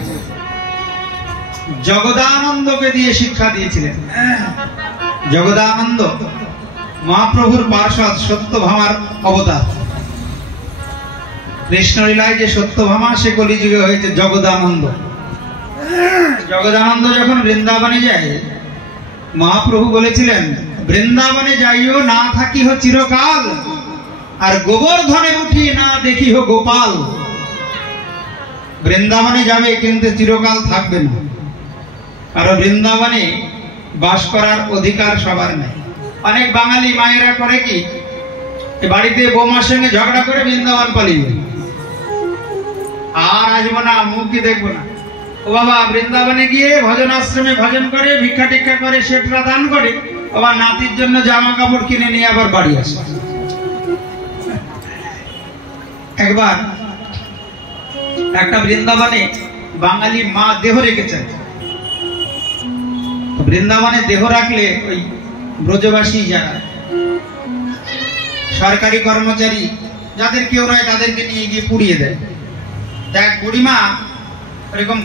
জগদানন্দকে দিয়ে শিক্ষা দিয়েছিলেন। জগদানন্দ মহাপ্রভুর পার্ষদ, সত্যভামার অবতার। কৃষ্ণলীলায় যে সত্যভামা, সে কলিযুগে হয়েছে জগদানন্দ। জগদানন্দ যখন বৃন্দাবনে যায়, মহাপ্রভু বলেছিলেন, বৃন্দাবনে যাইও না থাকিহ চিরকাল, আর গোবর্ধনে উঠি না দেখিহ গোপাল। বৃন্দাবনে যাবে কিন্তু চিরকাল থাকবে না, কারণ বৃন্দাবনে বাস করার অধিকার সবার নেই। অনেক বাঙালি মায়েরা করে কি, বাড়িতে বৌমার সঙ্গে ঝগড়া করে বৃন্দাবন পালিয়ে, আর আসবো না, মুখই দেখবো না। ও বাবা বৃন্দাবনে গিয়ে ভজন আশ্রমে ভজন করে, ভিক্ষা টিক্ষা করে, সেটরা দান করে, আবার নাতির জন্য জামা কাপড় কিনে নিয়ে আবার বাড়ি আসে। একবার একটা বৃন্দাবনে বাঙালি মা দেহ রেখেছেন। বৃন্দাবনে দেহ রাখলে ওই ব্রজবাসী যারা সরকারি কর্মচারী, যাদের কেউ নয়, তাদেরকে নিয়ে গিয়ে পুড়িয়ে দেয়। দেখ বুড়িমা এরকম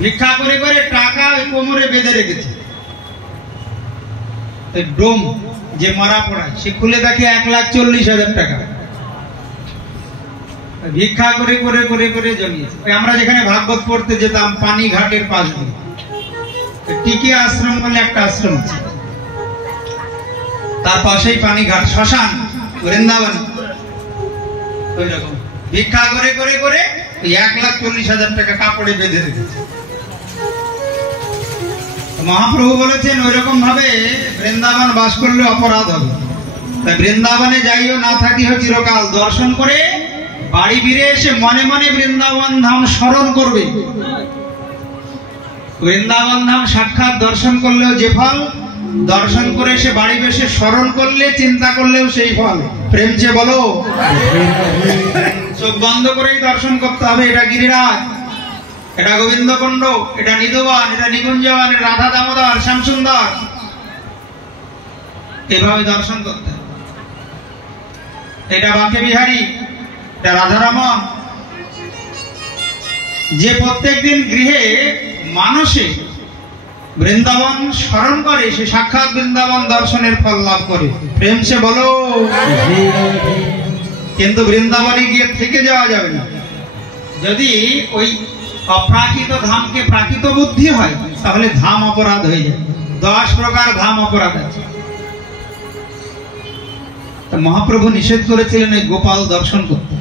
ভিক্ষা করে করে টাকা ওই কোমরে বেঁধে রেখেছে। ডোম যে মারা পড়ায়, সে খুলে দেখে 1,40,000 টাকা। ভিক্ষা করে করে করে করে জমিয়েছে। আমরা যেখানে ভাগবত পড়তে যেতাম পানি ঘাটের পাশ দিয়ে টিকি আশ্রম বলে একটা আশ্রম আছে, তার পাশেই পানি ঘাট, শ্মশান, বৃন্দাবন। ওই রকম ভিক্ষা করে করে করে 1,40,000 টাকা কাপড়ে বেঁধে রেখেছে। মহাপ্রভু বলেছেন ওই রকম ভাবে বৃন্দাবন বাস করলে অপরাধ হবে, তাই বৃন্দাবনে যাইও না থাকিও চিরকাল, দর্শন করে বাড়ি ফিরে এসে মনে মনে বৃন্দাবন ধাম স্মরণ করবে। বৃন্দাবন ধাম সাক্ষাৎ দর্শন করলেও যে ফল, দর্শন করে এসে বাড়ি বসে স্মরণ করলে চিন্তা করলেও সেই ফল। প্রেম চেয়ে বলো, চোখ বন্ধ করেই দর্শন করতে হবে। এটা গিরিরাজ, এটা গোবিন্দকুণ্ড, এটা নিধুবন, এটা নিকুঞ্জবন, এটা রাধা দামোদর শ্যামসুন্দর, এভাবে দর্শন করতে হবে। এটা বাঁকে বিহারী, এটা রাধারমন। যে প্রত্যেকদিন গৃহে মানসে বৃন্দাবন স্মরণ করে সে সাক্ষাৎ বৃন্দাবন দর্শনের ফল লাভ করে। প্রেম সে বলো। কিন্তু বৃন্দাবনে গিয়ে থেকে যাওয়া যাবে না। যদি ওই অপ্রাকৃত ধামকে প্রাকৃত বুদ্ধি হয় তাহলে ধাম অপরাধ হয়ে যায়। 10 প্রকার ধাম অপরাধ আছে। মহাপ্রভু নিষেধ করেছিলেন এই গোপাল দর্শন করতে।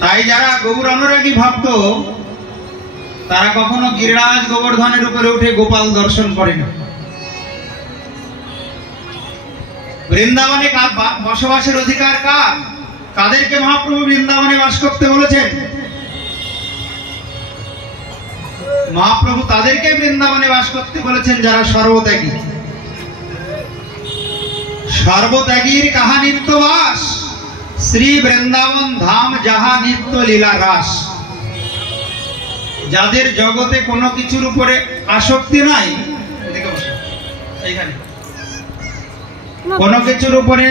তাই যারা গৌর অনুরাগী ভক্ত তারা কখনো গিরিরাজ গোবর্ধনের উপরে উঠে গোপাল দর্শন করে না। বৃন্দাবনে বসবাসের অধিকার কার? কাদেরকে মহাপ্রভু বৃন্দাবনে বাস করতে বলেছেন? মহাপ্রভু তাদেরকে বৃন্দাবনে বাস করতে বলেছেন যারা সর্বত্যাগী। সর্বত্যাগীর কাহা নিত্য বাস, শ্রী বৃন্দাবন ধাম যাহা নিত্য লীলা রাস। যাদের জগতে কোনো কিছুর উপরে আসক্তি নাই, কোনো কিছুর উপরে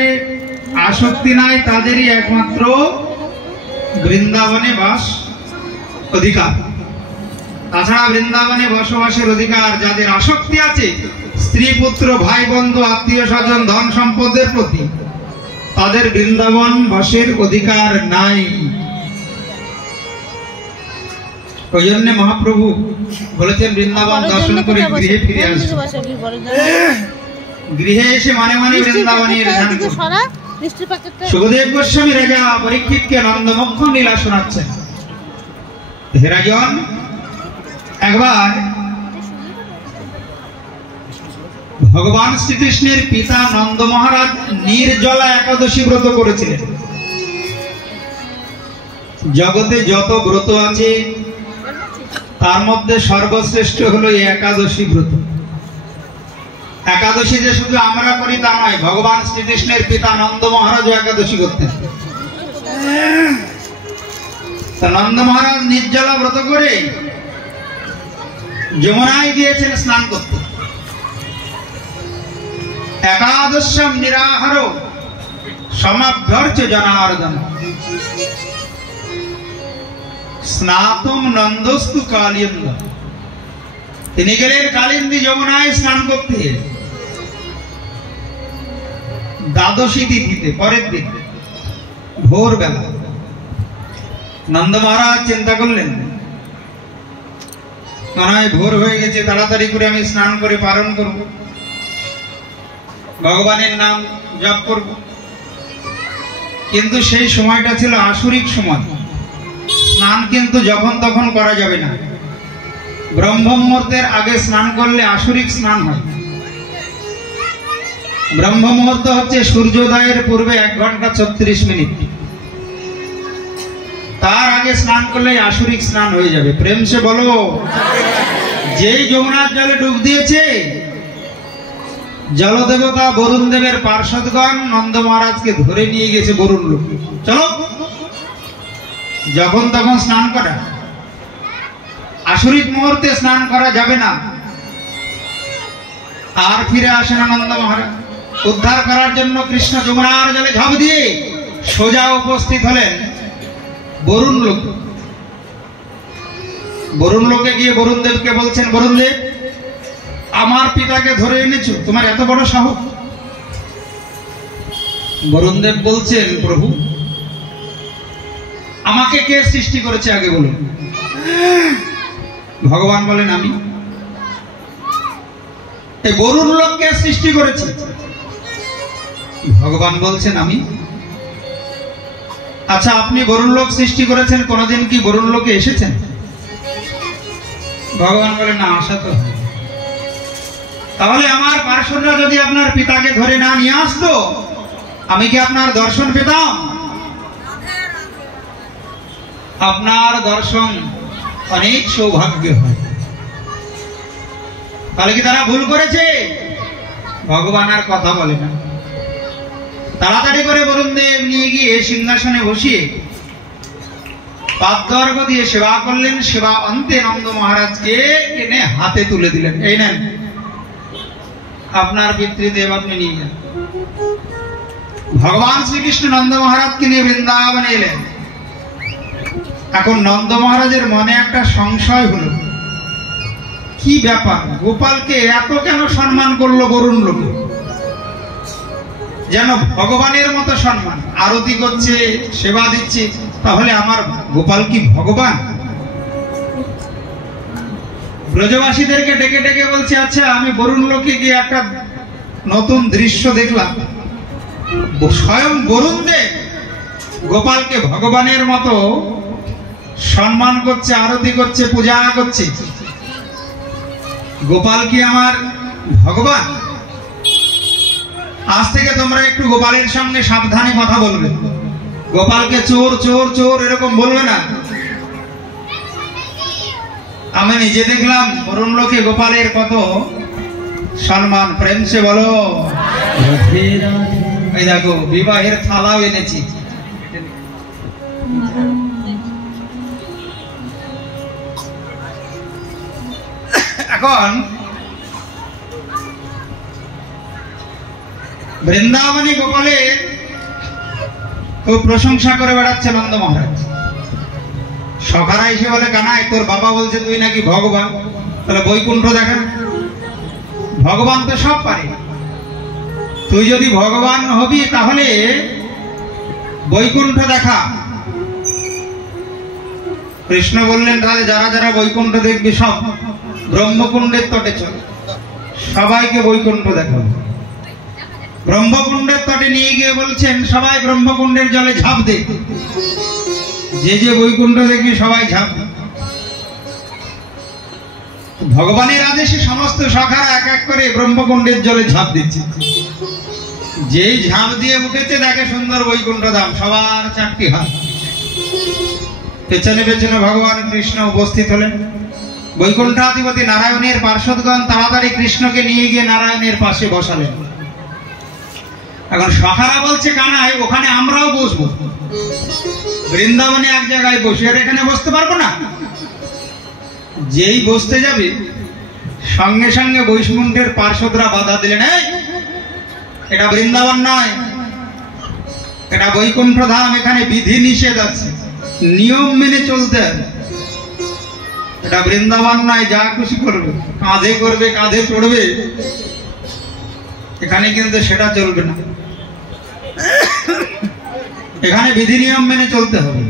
আসক্তি নাই, তাদেরই একমাত্র বৃন্দাবনে বাস অধিকার। তাছাড়া বৃন্দাবনে বসবাসের অধিকার যাদের আসক্তি আছে স্ত্রী পুত্র ভাই বন্ধু আত্মীয় স্বজন ধন সম্পদের প্রতি, তাদের বৃন্দাবন বাসের অধিকার নাই। ওই জন্য মহাপ্রভু বলেছেন বৃন্দাবন দর্শন করে গৃহে ফিরে আসবে। গৃহে এসে মানে মানে বৃন্দাবনের ধ্যান করবে। সুখদেব গোস্বামী রাজা পরীক্ষিতকে নন্দমুখ লীলা শোনাচ্ছেন। হে রাজন, একবার ভগবান শ্রীকৃষ্ণের পিতা নন্দ মহারাজ নির্জলা একাদশী ব্রত করেছিলেন। জগতে যত ব্রত আছে তার মধ্যে সর্বশ্রেষ্ঠ হলো এই একাদশী ব্রত। একাদশী যে শুধু আমরা করি তা নয়, ভগবান শ্রীকৃষ্ণের পিতা নন্দ মহারাজও একাদশী করতেন। নন্দ মহারাজ নির্জলা ব্রত করে যমুনায় গিয়েছেন স্নান করতে। একাদশম নিরাহার সমাভ্যর্চ জনার্দন স্নাতম নন্দস্তু কালিন্দ। তিনি গেলেন কালিন্দী যমুনায় স্নান করতে। দ্বাদশী তিথিতে, পরের দিন ভোরবেলা নন্দ মহারাজ চিন্তা করলেন, মনে হয় ভোর হয়ে গেছে, তাড়াতাড়ি করে আমি স্নান করে পালন করব, ভগবানের নাম জপ করব। কিন্তু সেই সময়টা ছিল আসরিক সময়। স্নান কিন্তু যখন তখন করা যাবে না। ব্রহ্ম মুহূর্তের আগে স্নান করলে আসরিক স্নান হয়। ব্রহ্ম মুহূর্ত হচ্ছে সূর্যোদয়ের পূর্বে 1 ঘন্টা 36 মিনিট। তার আগে স্নান করলে আসরিক স্নান হয়ে যাবে। প্রেম সে বলো। যেই যমুনার জলে ডুব দিয়েছে জলদেবতা বরুণ দেবের পার্ষদগণ নন্দ মহারাজকে ধরে নিয়ে গেছে বরুণ লোক। চলো, যখন তখন স্নান করা, আসরিক মুহূর্তে স্নান করা যাবে না। আর ফিরে আসেন নন্দ মহারাজ। উদ্ধার করার জন্য কৃষ্ণ যমুনার জলে ঝাঁপ দিয়ে সোজা উপস্থিত হলেন বরুণ লোক। বরুণ লোকে গিয়ে বরুণ দেবকে বলছেন, বরুণ দেব, আমার পিতাকে ধরে এনেছো, তোমার এত বড় সাহস? বরুণ দেব বলছেন, প্রভু আমাকে কে সৃষ্টি করেছে আগে বলুন? ভগবান বলেন আমি। এই বরুণ লোক কে সৃষ্টি করেছে? ভগবান বলছেন আমি। আচ্ছা, আপনি বরুণ লোক সৃষ্টি করেছেন, কোনদিন কি বরুণ লোকে এসেছেন? ভগবান বলেন না, আসা তো। তাহলে আমার পার্শ্বরা যদি আপনার পিতাকে ধরে না নিয়ে আসতো, আমি কি আপনার দর্শন পেতাম? আপনার দর্শন অনেক সৌভাগ্য হয়। তাহলে কি তারা ভুল করেছে? ভগবান আর কথা বলে না। তাড়াতাড়ি করে বরুণদেব নিয়ে গিয়ে সিংহাসনে বসিয়ে পাদ্যর্ঘ দিয়ে সেবা করলেন। সেবা অন্তে নন্দ মহারাজকে এনে হাতে তুলে দিলেন, এই নেন আপনার পিতৃদেব, আপনি নিয়ে যান। ভগবান শ্রীকৃষ্ণ নন্দ মহারাজকে নিয়ে বৃন্দাবনে এলেন। এখন নন্দ মহারাজের মনে একটা সংশয় হলো, কি ব্যাপার, গোপালকে এত কেন সম্মান করলো বরুণ লোকে? যেন ভগবানের মতো সম্মান, আরতি করছে, সেবা দিচ্ছে, তাহলে আমার গোপাল কি ভগবান? ব্রজবাসীদেরকে ডেকে ডেকে বলছে, আচ্ছা আমি বরুণ লোকে গিয়ে একটা নতুন দৃশ্য দেখলাম। স্বয়ং বরুণ দেব গোপালকে ভগবানের মতো সম্মান করছে, আরতি করছে, পূজা করছে। গোপাল কি আমার ভগবান? আজ থেকে তোমরা একটু গোপালের সঙ্গে সাবধানে কথা বলবে। গোপালকে চোর চোর চোর এরকম বলবে না। আমি নিজে দেখলাম বরুণ লোকে গোপালের কত সম্মান। প্রেম সে বলো। এই দেখো বিবাহের থালাও এনেছি। এখন বৃন্দাবনী গোপালের খুব প্রশংসা করে বেড়াচ্ছে নন্দ মহারাজ। সখারা এসে বলে, কানাই তোর বাবা বলছে তুই নাকি ভগবান, তাহলে বৈকুণ্ঠ দেখা। ভগবান তো সব পারে, তুই যদি ভগবান হবি তাহলে বৈকুণ্ঠ দেখা। কৃষ্ণ বললেন, তাহলে যারা যারা বৈকুণ্ঠ দেখবি সব ব্রহ্মকুণ্ডের তটে চল, সবাইকে বৈকুণ্ঠ দেখাবো। ব্রহ্মকুণ্ডের তটে নিয়ে গিয়ে বলছেন, সবাই ব্রহ্মকুণ্ডের জলে ঝাঁপ দে, যে যে বৈকুণ্ঠ দেখবি সবাই ঝাঁপ। ভগবানের আদেশে সমস্ত সখারা এক এক করে ব্রহ্মকুণ্ডের জলে ঝাঁপ দিচ্ছে। যেই ঝাঁপ দিয়ে উঠেছে দেখে সুন্দর বৈকুণ্ঠ ধাম, সবার চারটি হাত। পেছনে পেছনে ভগবান কৃষ্ণ উপস্থিত হলেন। বৈকুণ্ঠাধিপতি নারায়ণের পার্শ্বদগণ তাড়াতাড়ি কৃষ্ণকে নিয়ে গিয়ে নারায়ণের পাশে বসালেন। এখন সখারা বলছে, কানাই ওখানে আমরাও বসবো, বৃন্দাবনে এক জায়গায় বসে, আর এখানে বসতে পারবো না। যেই বসতে যাবে সঙ্গে সঙ্গে বৈকুণ্ঠের পার্শ্বদরা বাধা দিলেন, এই এটা বৃন্দাবন নয়, এটা বৈকুণ্ঠ ধাম, এখানে বিধি নিষেধ আছে, নিয়ম মেনে চলতে হবে। এটা বৃন্দাবন নয়, যা খুশি করবে, কাঁধে করবে, কাঁধে চড়বে, এখানে কিন্তু সেটা চলবে না। এখানে বিধি নিয়ম মেনে চলতে হবে।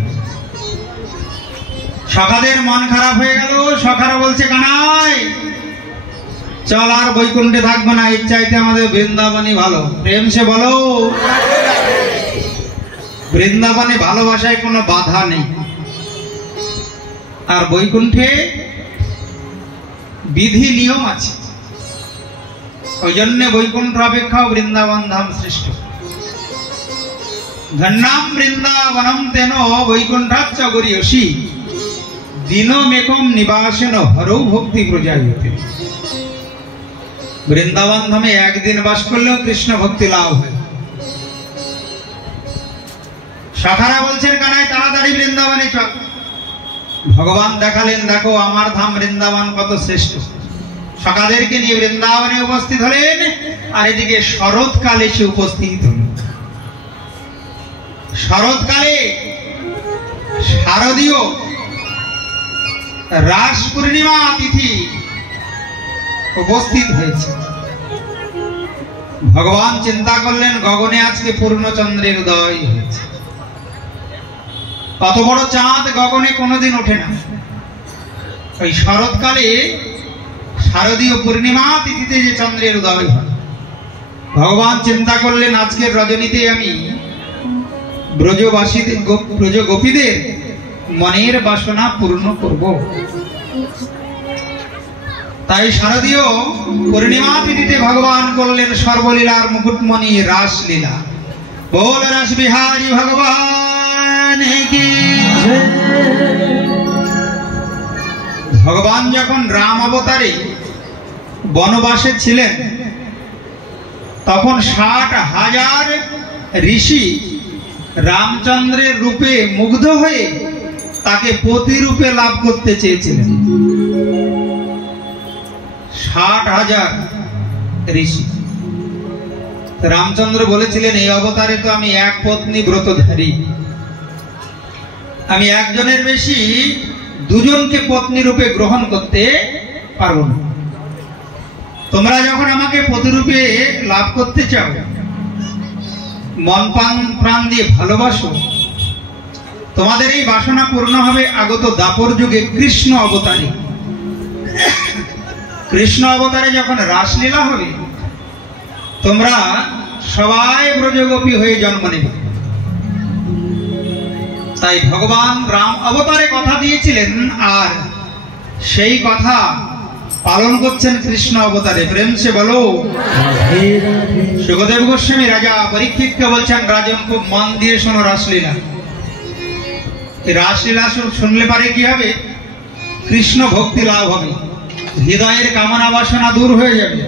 সখাদের মন খারাপ হয়ে গেল। সখারা বলছে, কানাই চল আর বৈকুণ্ঠে থাকবো না, এর চাইতে আমাদের বৃন্দাবনই ভালো। প্রেম সে বলো। বৃন্দাবনে ভালোবাসায় কোনো বাধা নেই, আর বৈকুণ্ঠে বিধি নিয়ম আছে। ওই জন্য বৈকুণ্ঠ অপেক্ষাও বৃন্দাবন ধাম শ্রেষ্ঠ। ঘন্নাম বৃন্দাবনম তেন বৈকুণ্ঠাচ্চ গরিয়সী দিনমেকম নিবাসেন হরৌ ভক্তি প্রজায়তে। বৃন্দাবন ধামে একদিন বাস করলেও কৃষ্ণ ভক্তি লাভ হয়। সখারা বলছেন, কানাই তাড়াতাড়ি বৃন্দাবনে চল। ভগবান দেখালেন, দেখো আমার ধাম বৃন্দাবন কত শ্রেষ্ঠ। সখাদেরকে নিয়ে বৃন্দাবনে উপস্থিত হলেন, আর এদিকে শরৎকালে সে উপস্থিত হলেন। শরৎকালে শারদীয় রাস পূর্ণিমা তিথি উপস্থিত হয়েছে। ভগবান চিন্তা করলেন, গগনে আজকে পূর্ণচন্দ্রের উদয় হয়েছে। অত বড় চাঁদ গগনে কোনোদিন ওঠে না। ওই শরৎকালে শারদীয় পূর্ণিমা তিথিতে যে চন্দ্রের উদয় হয়, ভগবান চিন্তা করলেন আজকের রজনীতে আমি ব্রজবাসীদের ব্রজ গোপীদের মনের বাসনা পূর্ণ করব। তাই শারদীয় পূর্ণিমা তিথিতে ভগবান করলেন সর্বলীলার মুকুটমণি রাসলীলা। बोल रस बिहारी भगवान की। ভগবান যখন রাম অবতারে বনবাসে ছিলেন তখন 60,000 ঋষি রামচন্দ্রের রূপে মুগ্ধ হয়ে তাকে প্রতিরূপে লাভ করতে চেয়েছিলেন। 60,000 ঋষি। রামচন্দ্র বলেছিলেন এই অবতারে তো আমি এক পত্নী ব্রতধারী, আমি একজনের বেশি দুজনকে পত্নী রূপে গ্রহণ করতে পারবো না। তোমরা যখন আমাকে প্রতিরূপে লাভ করতে চাও, মন প্রাণ দিয়ে ভালোবাসো, তোমাদের এই বাসনা পূর্ণ হবে আগত দাপর যুগে কৃষ্ণ অবতারে। কৃষ্ণ অবতারে যখন রাসলীলা হবে তোমরা সবাই ব্রজগোপী হয়ে জন্ম নেবে। তাই ভগবান রাম অবতারে কথা দিয়েছিলেন আর সেই কথা পালন করছেন কৃষ্ণ অবতারে। প্রেম সে বলো। সুখদেব গোস্বামী রাজা পরীক্ষিতকে বলছেন, রাজন খুব মন দিয়ে শোনো রাসলীলা। এই রাসলীলা শুনলে পারে কি হবে? কৃষ্ণ ভক্তি লাভ হবে, হৃদয়ের কামনা বাসনা দূর হয়ে যাবে,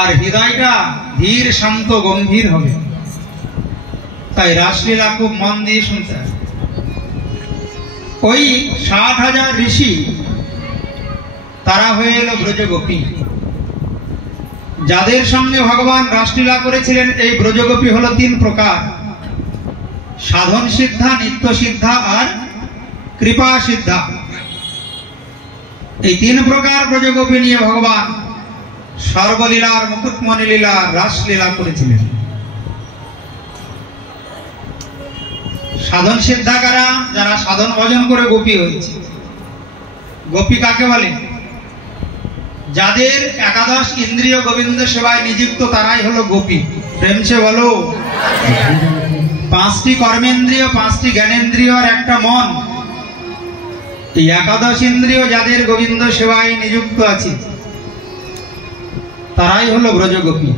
আর হৃদয়টা ধীর শান্ত গম্ভীর হবে। তাই রাসলীলা খুব মন দিয়ে শুনতে হবে। ওই 60,000 ঋষি তারা হয়ে এলো ব্রজগোপী, যাদের সঙ্গে ভগবান রাসলীলা করেছিলেন। এই ব্রজগোপী হলো 3 প্রকার: সাধন সিদ্ধা, নিত্য সিদ্ধা আর কৃপা সিদ্ধা। এই 3 প্রকার ব্রজগোপী নিয়ে ভগবান সর্বলীলার মুকুটমণি লীলা রাসলীলা করেছিলেন। সাধন সিদ্ধা কারা? যারা সাধন ভজন করে গোপী হয়েছে। গোপী কাকে বলে? যাদের 11 ইন্দ্রিয় গোবিন্দ সেবায় নিযুক্ত তারাই হলো গোপী। প্রেম সে বলো। 5টি কর্মেন্দ্রিয়, 5টি জ্ঞানেন্দ্রিয় আর একটা মন, এই 11 ইন্দ্রিয় যাদের গোবিন্দ সেবায় নিযুক্ত আছে তারাই হলো ব্রজগোপী।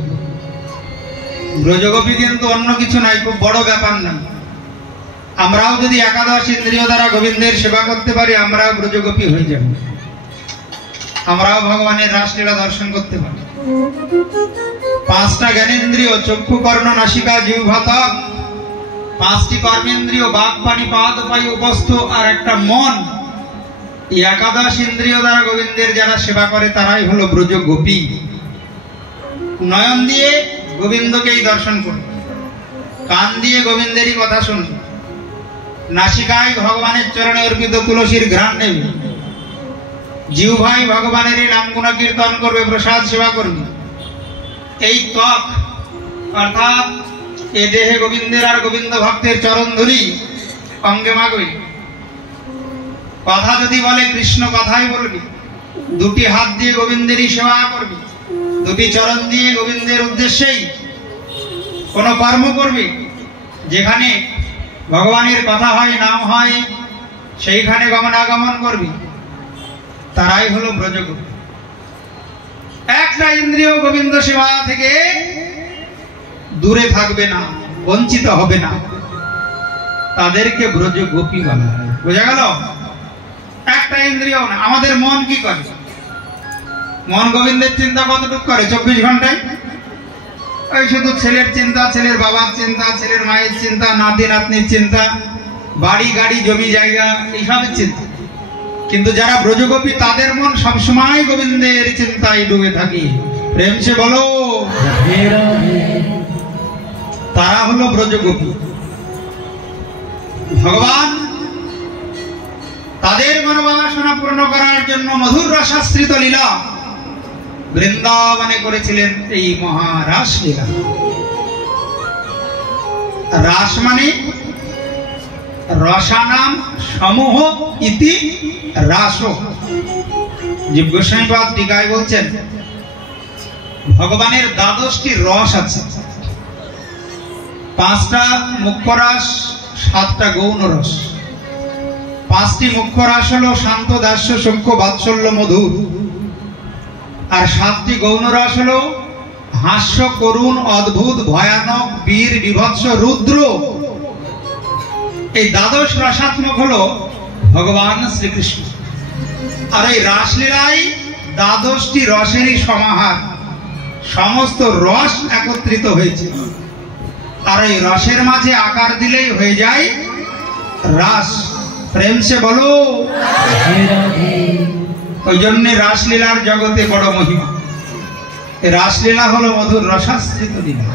ব্রজগোপী কিন্তু অন্য কিছু নাই, খুব বড় ব্যাপার না। আমরাও যদি 11 ইন্দ্রিয় দ্বারা গোবিন্দের সেবা করতে পারি আমরাও ব্রজগোপী হয়ে যাব, আমরাও ভগবানের রাসলীলা দর্শন করতে পারি। 5টা জ্ঞানেন্দ্রিয় চক্ষু কর্ণ নাসিকা জিহ্বা ত্বক, 5টি কর্মেন্দ্রিয় বাক পানি পাদ পায়ু উপস্থ আর একটা মন, এই 11 ইন্দ্রিয় দ্বারা গোবিন্দের যারা সেবা করে তারাই হলো ব্রজগোপী। নয়ন দিয়ে গোবিন্দকেই দর্শন করবে, কান দিয়ে গোবিন্দেরই কথা শুনবে, নাসিকায় ভগবানের চরণে অর্পিত তুলসীর ঘ্রাণ নেবে, জিহ্বায় ভগবানের নাম গুণ কীর্তন করবে, প্রসাদ সেবা করবে। এই ত্বক অর্থাৎ এই দেহে গোবিন্দের আর গোবিন্দ ভক্তের চরণ ধরি অঙ্গে মাগবে। কথা যদি বলে কৃষ্ণ কথাই বলবি, 2টি হাত দিয়ে গোবিন্দেরই সেবা করবি, 2টি চরণ দিয়ে গোবিন্দের উদ্দেশ্যেই কোন কর্ম করবি। যেখানে ভগবানের কথা হয়, নাম হয়, সেইখানে গমনাগমন করবি, তারাই হলো ব্রজগোপী। একটা ইন্দ্রিয় গোবিন্দ সেবা থেকে দূরে থাকবে না, বঞ্চিত হবে না, তাদেরকে ব্রজগোপী বলা হয়। বোঝা গেল? একটা ইন্দ্রিয় না। আমাদের মন কি করে? মন গোবিন্দের চিন্তা কতটুকু করে 24 ঘন্টায়? ওই শুধু ছেলের চিন্তা, ছেলের বাবার চিন্তা, ছেলের মায়ের চিন্তা, নাতি নাতনির চিন্তা, বাড়ি গাড়ি জমি জায়গা, এইসবের চিন্তা। কিন্তু যারা ব্রজগোপী তাদের মন সবসময় গোবিন্দের চিন্তায় ডুবে থাকে। প্রেম সে বলো। তারা হলো ব্রজগোপী। ভগবান তাদের মনোবাসনা পূর্ণ করার জন্য মধুর রসাশ্রিত লীলা বৃন্দাবনে করেছিলেন এই মহারাস লীলা। রাস মানে রসানাম সমূহ ইতি রাস। জীব গোস্বামীপাদ টিকায় বলছেন ভগবানের 12টি রস আছে, 5টা মুখ্য রস, 7টা গৌণ রস। 5টি মুখ্য রস হলো শান্ত, দাস্য, সূক্ষ্ম, বাৎসল্য, মধুর। আর 7টি গৌণ রস হলো হাস্য, করুণ, অদ্ভুত, ভয়ানক, বীর, বিভৎস, রুদ্র। এই 12 রসাত্মক হলো ভগবান শ্রীকৃষ্ণ। আর এই রাসলীলায় 12টি রসেরই সমাহার, সমস্ত রস একত্রিত হয়েছে। আর এই রসের মাঝে আকার দিলেই হয়ে যায় রাস। প্রেম সে বলো। ওই জন্য রাসলীলার জগতে বড় মহিমা। এই রাসলীলা হলো মধুর রসাশ্রিত লীলা।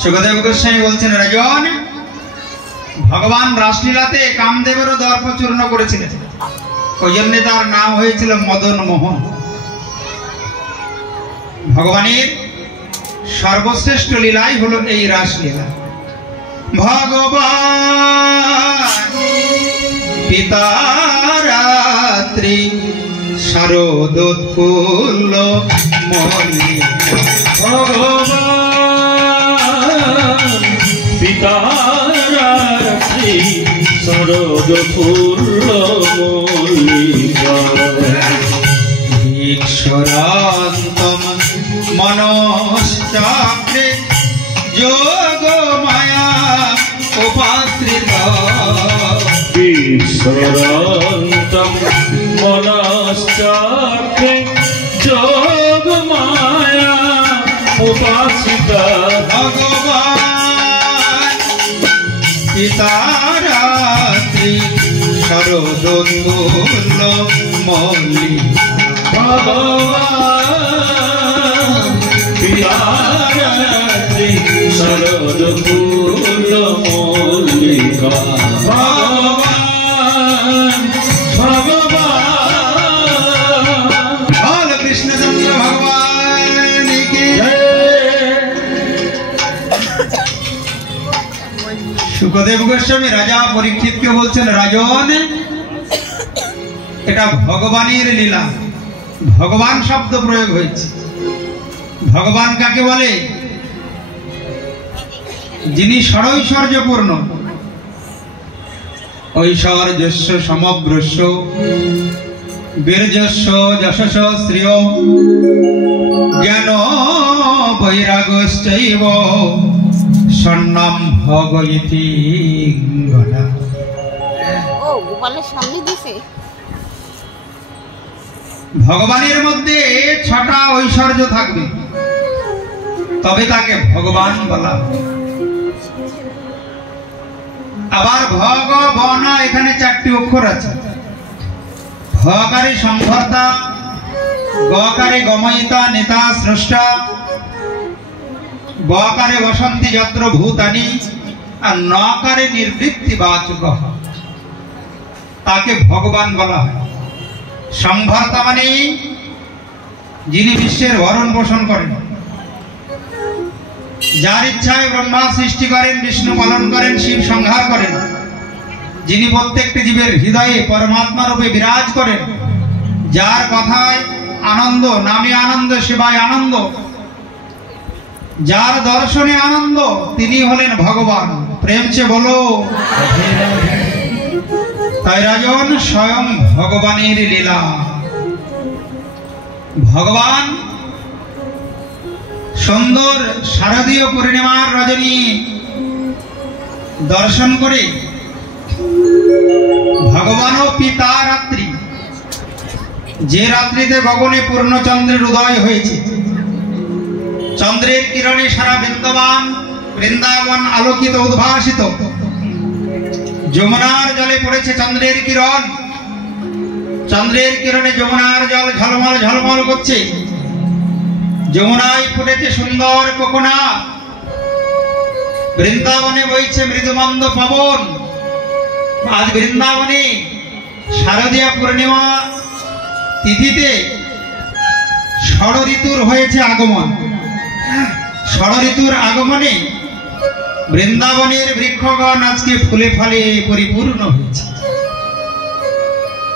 সুখদেব গোস্বামী বলছেন রাজন, ভগবান রাসলীলাতে কামদেবেরও দর্প চূর্ণ করেছিলেন, ওই জন্য তার নাম হয়েছিল মদন মোহন। ভগবানের সর্বশ্রেষ্ঠ লীলাই হলো এই রাসলীলা। ভগবান পিতা রাত্রি শারদোৎফুল্ল মল্লিকা। ভগবান পিতা রাত্রি শারদোৎফুল্ল মল্লিকা। ঈশ্বরান্তম মনশ্চক্রে যোগ মায়া উপাশ্রিত। ঈশ্বরান্তম মনশ্চক্রে যোগ মায়া উপাসিত। ভগবান পিতা রাত্রি শারদোৎফুল্ল মল্লিকা। ভগবান পিতা রাত্রি শারদোৎফুল্ল মল্লিকা। ভগবান ভগবান বল কৃষ্ণচন্দ্র ভগবান কি। সুখদেব গোস্বামী রাজা পরীক্ষিতকে বলছেন, রাজন এটা ভগবানের লীলা। ভগবান শব্দ প্রয়োগ হয়েছে। ভগবান কাকে বলে? যিনি ষড়ৈশ্বর্যপূর্ণ, ঐশ্বর্যস্য সমগ্রস্য বীর্যস্য যশস্য শ্রিয় জ্ঞান বৈরাগ্যশ্চৈব স্বর্ণম ভগ ইতি গণা। ও গোপালের সামনে দিছে। ভগবানের মধ্যে 6টা ঐশ্বর্য থাকবে, তবে তাকে ভগবান বলা। আবার ভগ বন, এখানে 4টি অক্ষর আছে। ভকারে সংভর্তা, গকারে গময়িতা নেতা স্রষ্টা, বকারে বসন্তি যত্র ভূতানি, আর নকারে নির্বৃত্তি বাচক। তাকে ভগবান বলা হয়। সংভর্তা মানে যিনি বিশ্বের ভরণ পোষণ করেন, যার ইচ্ছায় ব্রহ্মা সৃষ্টি করেন, বিষ্ণু পালন করেন, শিব সংহার করেন, যিনি প্রত্যেকটি জীবের হৃদয়ে পরমাত্মা রূপে বিরাজ করেন, যার কথায় আনন্দ, নামে আনন্দ, সেবায় আনন্দ, যার দর্শনে আনন্দ, তিনি হলেন ভগবান। প্রেম সে বলো। তাই রাজন স্বয়ং ভগবানের লীলা। ভগবান সুন্দর শারদীয় পূর্ণিমার রজনী দর্শন করে ভগবানও পিতা রাত্রি, যে রাত্রিতে গগনে পূর্ণচন্দ্রের উদয় হয়েছে, চন্দ্রের কিরণে সারা বৃন্দাবন আলোকিত উদ্ভাসিত। যমুনার জলে পড়েছে চন্দ্রের কিরণ, চন্দ্রের কিরণে যমুনার জল ঝলমল ঝলমল করছে। যমুনায় ফুটেছে সুন্দর কোকোনাট, বৃন্দাবনে বইছে মৃদুমন্দ পবন। আজ বৃন্দাবনে শারদীয় পূর্ণিমা তিথিতে ষড় ঋতুর হয়েছে আগমন। ষড় ঋতুর আগমনে বৃন্দাবনের বৃক্ষগণ আজকে ফুলে ফলে পরিপূর্ণ হয়েছে।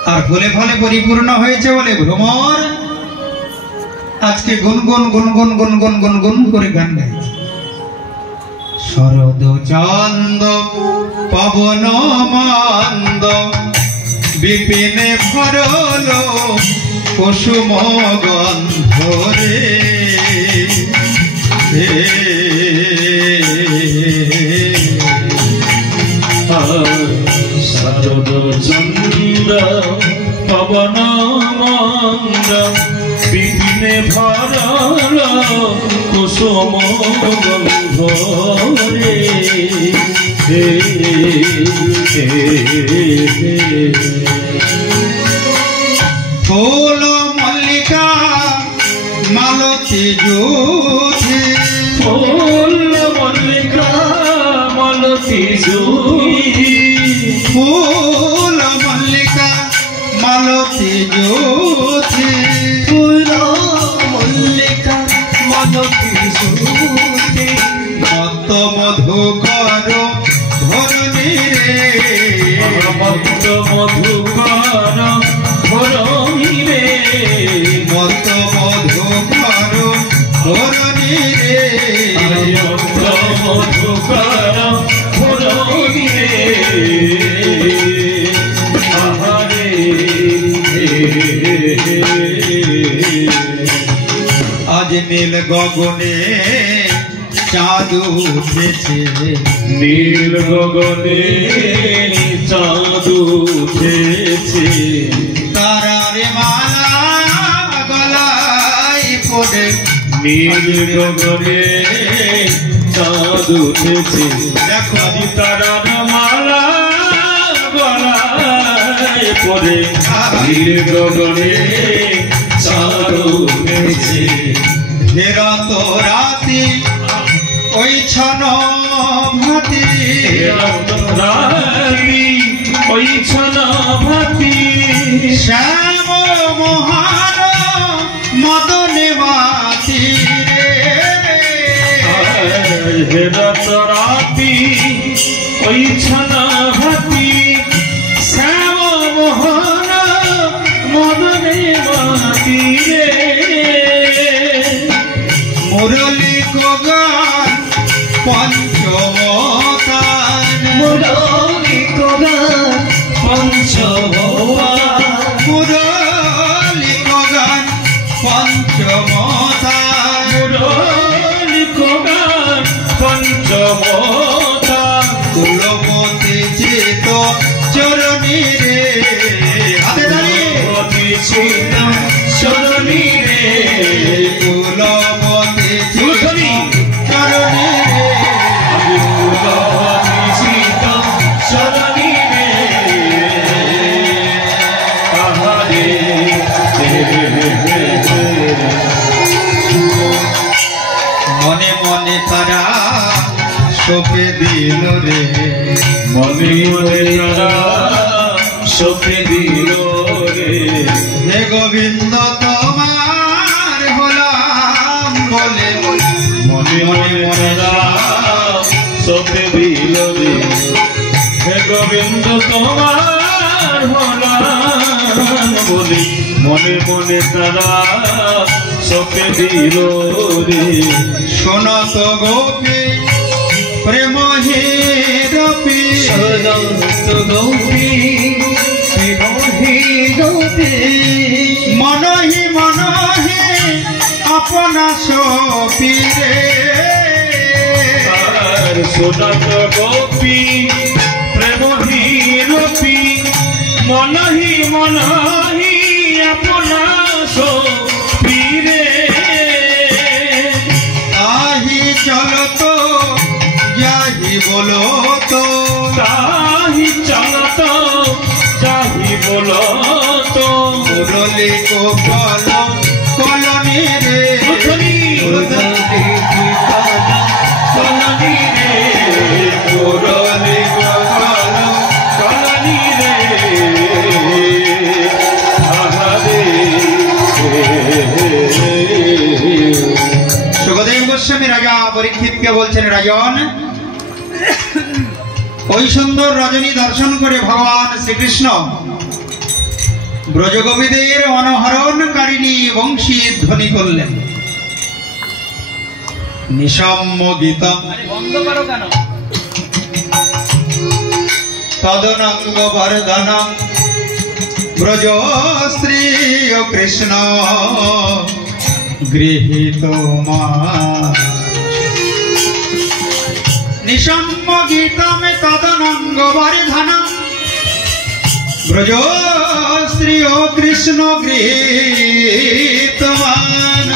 আর ফুলে ফলে পরিপূর্ণ হয়েছে বলে ভ্রমর আজকে গুনগুন গুনগুন গুনগুন গুনগুন করে গান গাইছে। শরদ চন্দ পবন মন্দ বিপিনে ভরল কুসুম গন্ধ রে। শরদ চন্দ পবন মন্দ বিপিনে ভরল কুসুম গন্ধ রে। ফুল মল্লিকা মালতী জ্যোতি ফুল মল্লিকা মালতী জ্যোতি ফুল মল্লিকা মালতী জ্যোতি ফুল মল্লিকা মালতী জ্যোতি মত মধুকর ধরণী রে। মত মধুকর ধরণী রে। মত মধুকর ধরণী রে। মত মধুকর ধরণী রে। আহারে আজ নীল গগনে চাঁদ উঠেছে। নীল গগনে চাঁদ উঠেছে। তারার মালা গলায় পড়ে। নীল গগনে চাঁদ উঠেছে। দেখো আজি তারার মালা গলায় পড়ে। নীল গগনে চাঁদ উঠেছে। হেরত রাতি ওই ছন ভাতি রাতি ওই ছন ভাতি। শ্যাম মহান মদনে মাতি রে। হেরত রাতি ওই ছন ভাতি। শ্যাম মোহন মদনে মাতি রে। মুরলী গগন পঞ্চমতান মুরলী গগন পঞ্চমতান মুরলী গগন পঞ্চমতান মুরলী গগন পঞ্চমতান। কুলবতী চিত চরণী রে। হাতে তালি। কুলবতী চিত চরণী রে। কুলবতী চিত চরণী রে। কুলবতী চিত চরণী রে। আহারে মনে মনে তারা সপে দিল রে। মনে মনে তারা সপে দিল রে। হে গোবিন্দ তোমার হলাম বলে। মনে মনে তারা সপে দিল রে। হে গোবিন্দ তোমার হলাম বলে। মনে মনে তারা সপে দিল রে। শোনত গোপী প্রেম হিরপি। সদস্ত গৌরী বিমোহী গৌরী মনহি মনহি আপনা সপি রে। আর সোনাত গোপী প্রেম হিরপি। মনহি মনহি আপনা সপীরে। আহি চলত যাহি বলো তো। তাহি চলত যাহি বলত। মুরলী গোপাল কলনি রে। মুরলী কলনি রে। মুরলী গোপাল কলনি রে। আহারে সুখদেব গোস্বামী রাজা পরীক্ষিতকে বলছেন, রাজন ওই সুন্দর রজনী দর্শন করে ভগবান শ্রীকৃষ্ণ ব্রজগোপীদের অনহরণকারিণী বংশী ধ্বনি করলেন। নিশম্য গীতম বন্ধ করো কেন? তদনঙ্গ বর্ধনম ব্রজ শ্রী কৃষ্ণ গৃহীত মা। নিশম্য গীতম তদনঙ্গ বর্ধনম ব্রজ শ্রী কৃষ্ণ গৃহীত মান।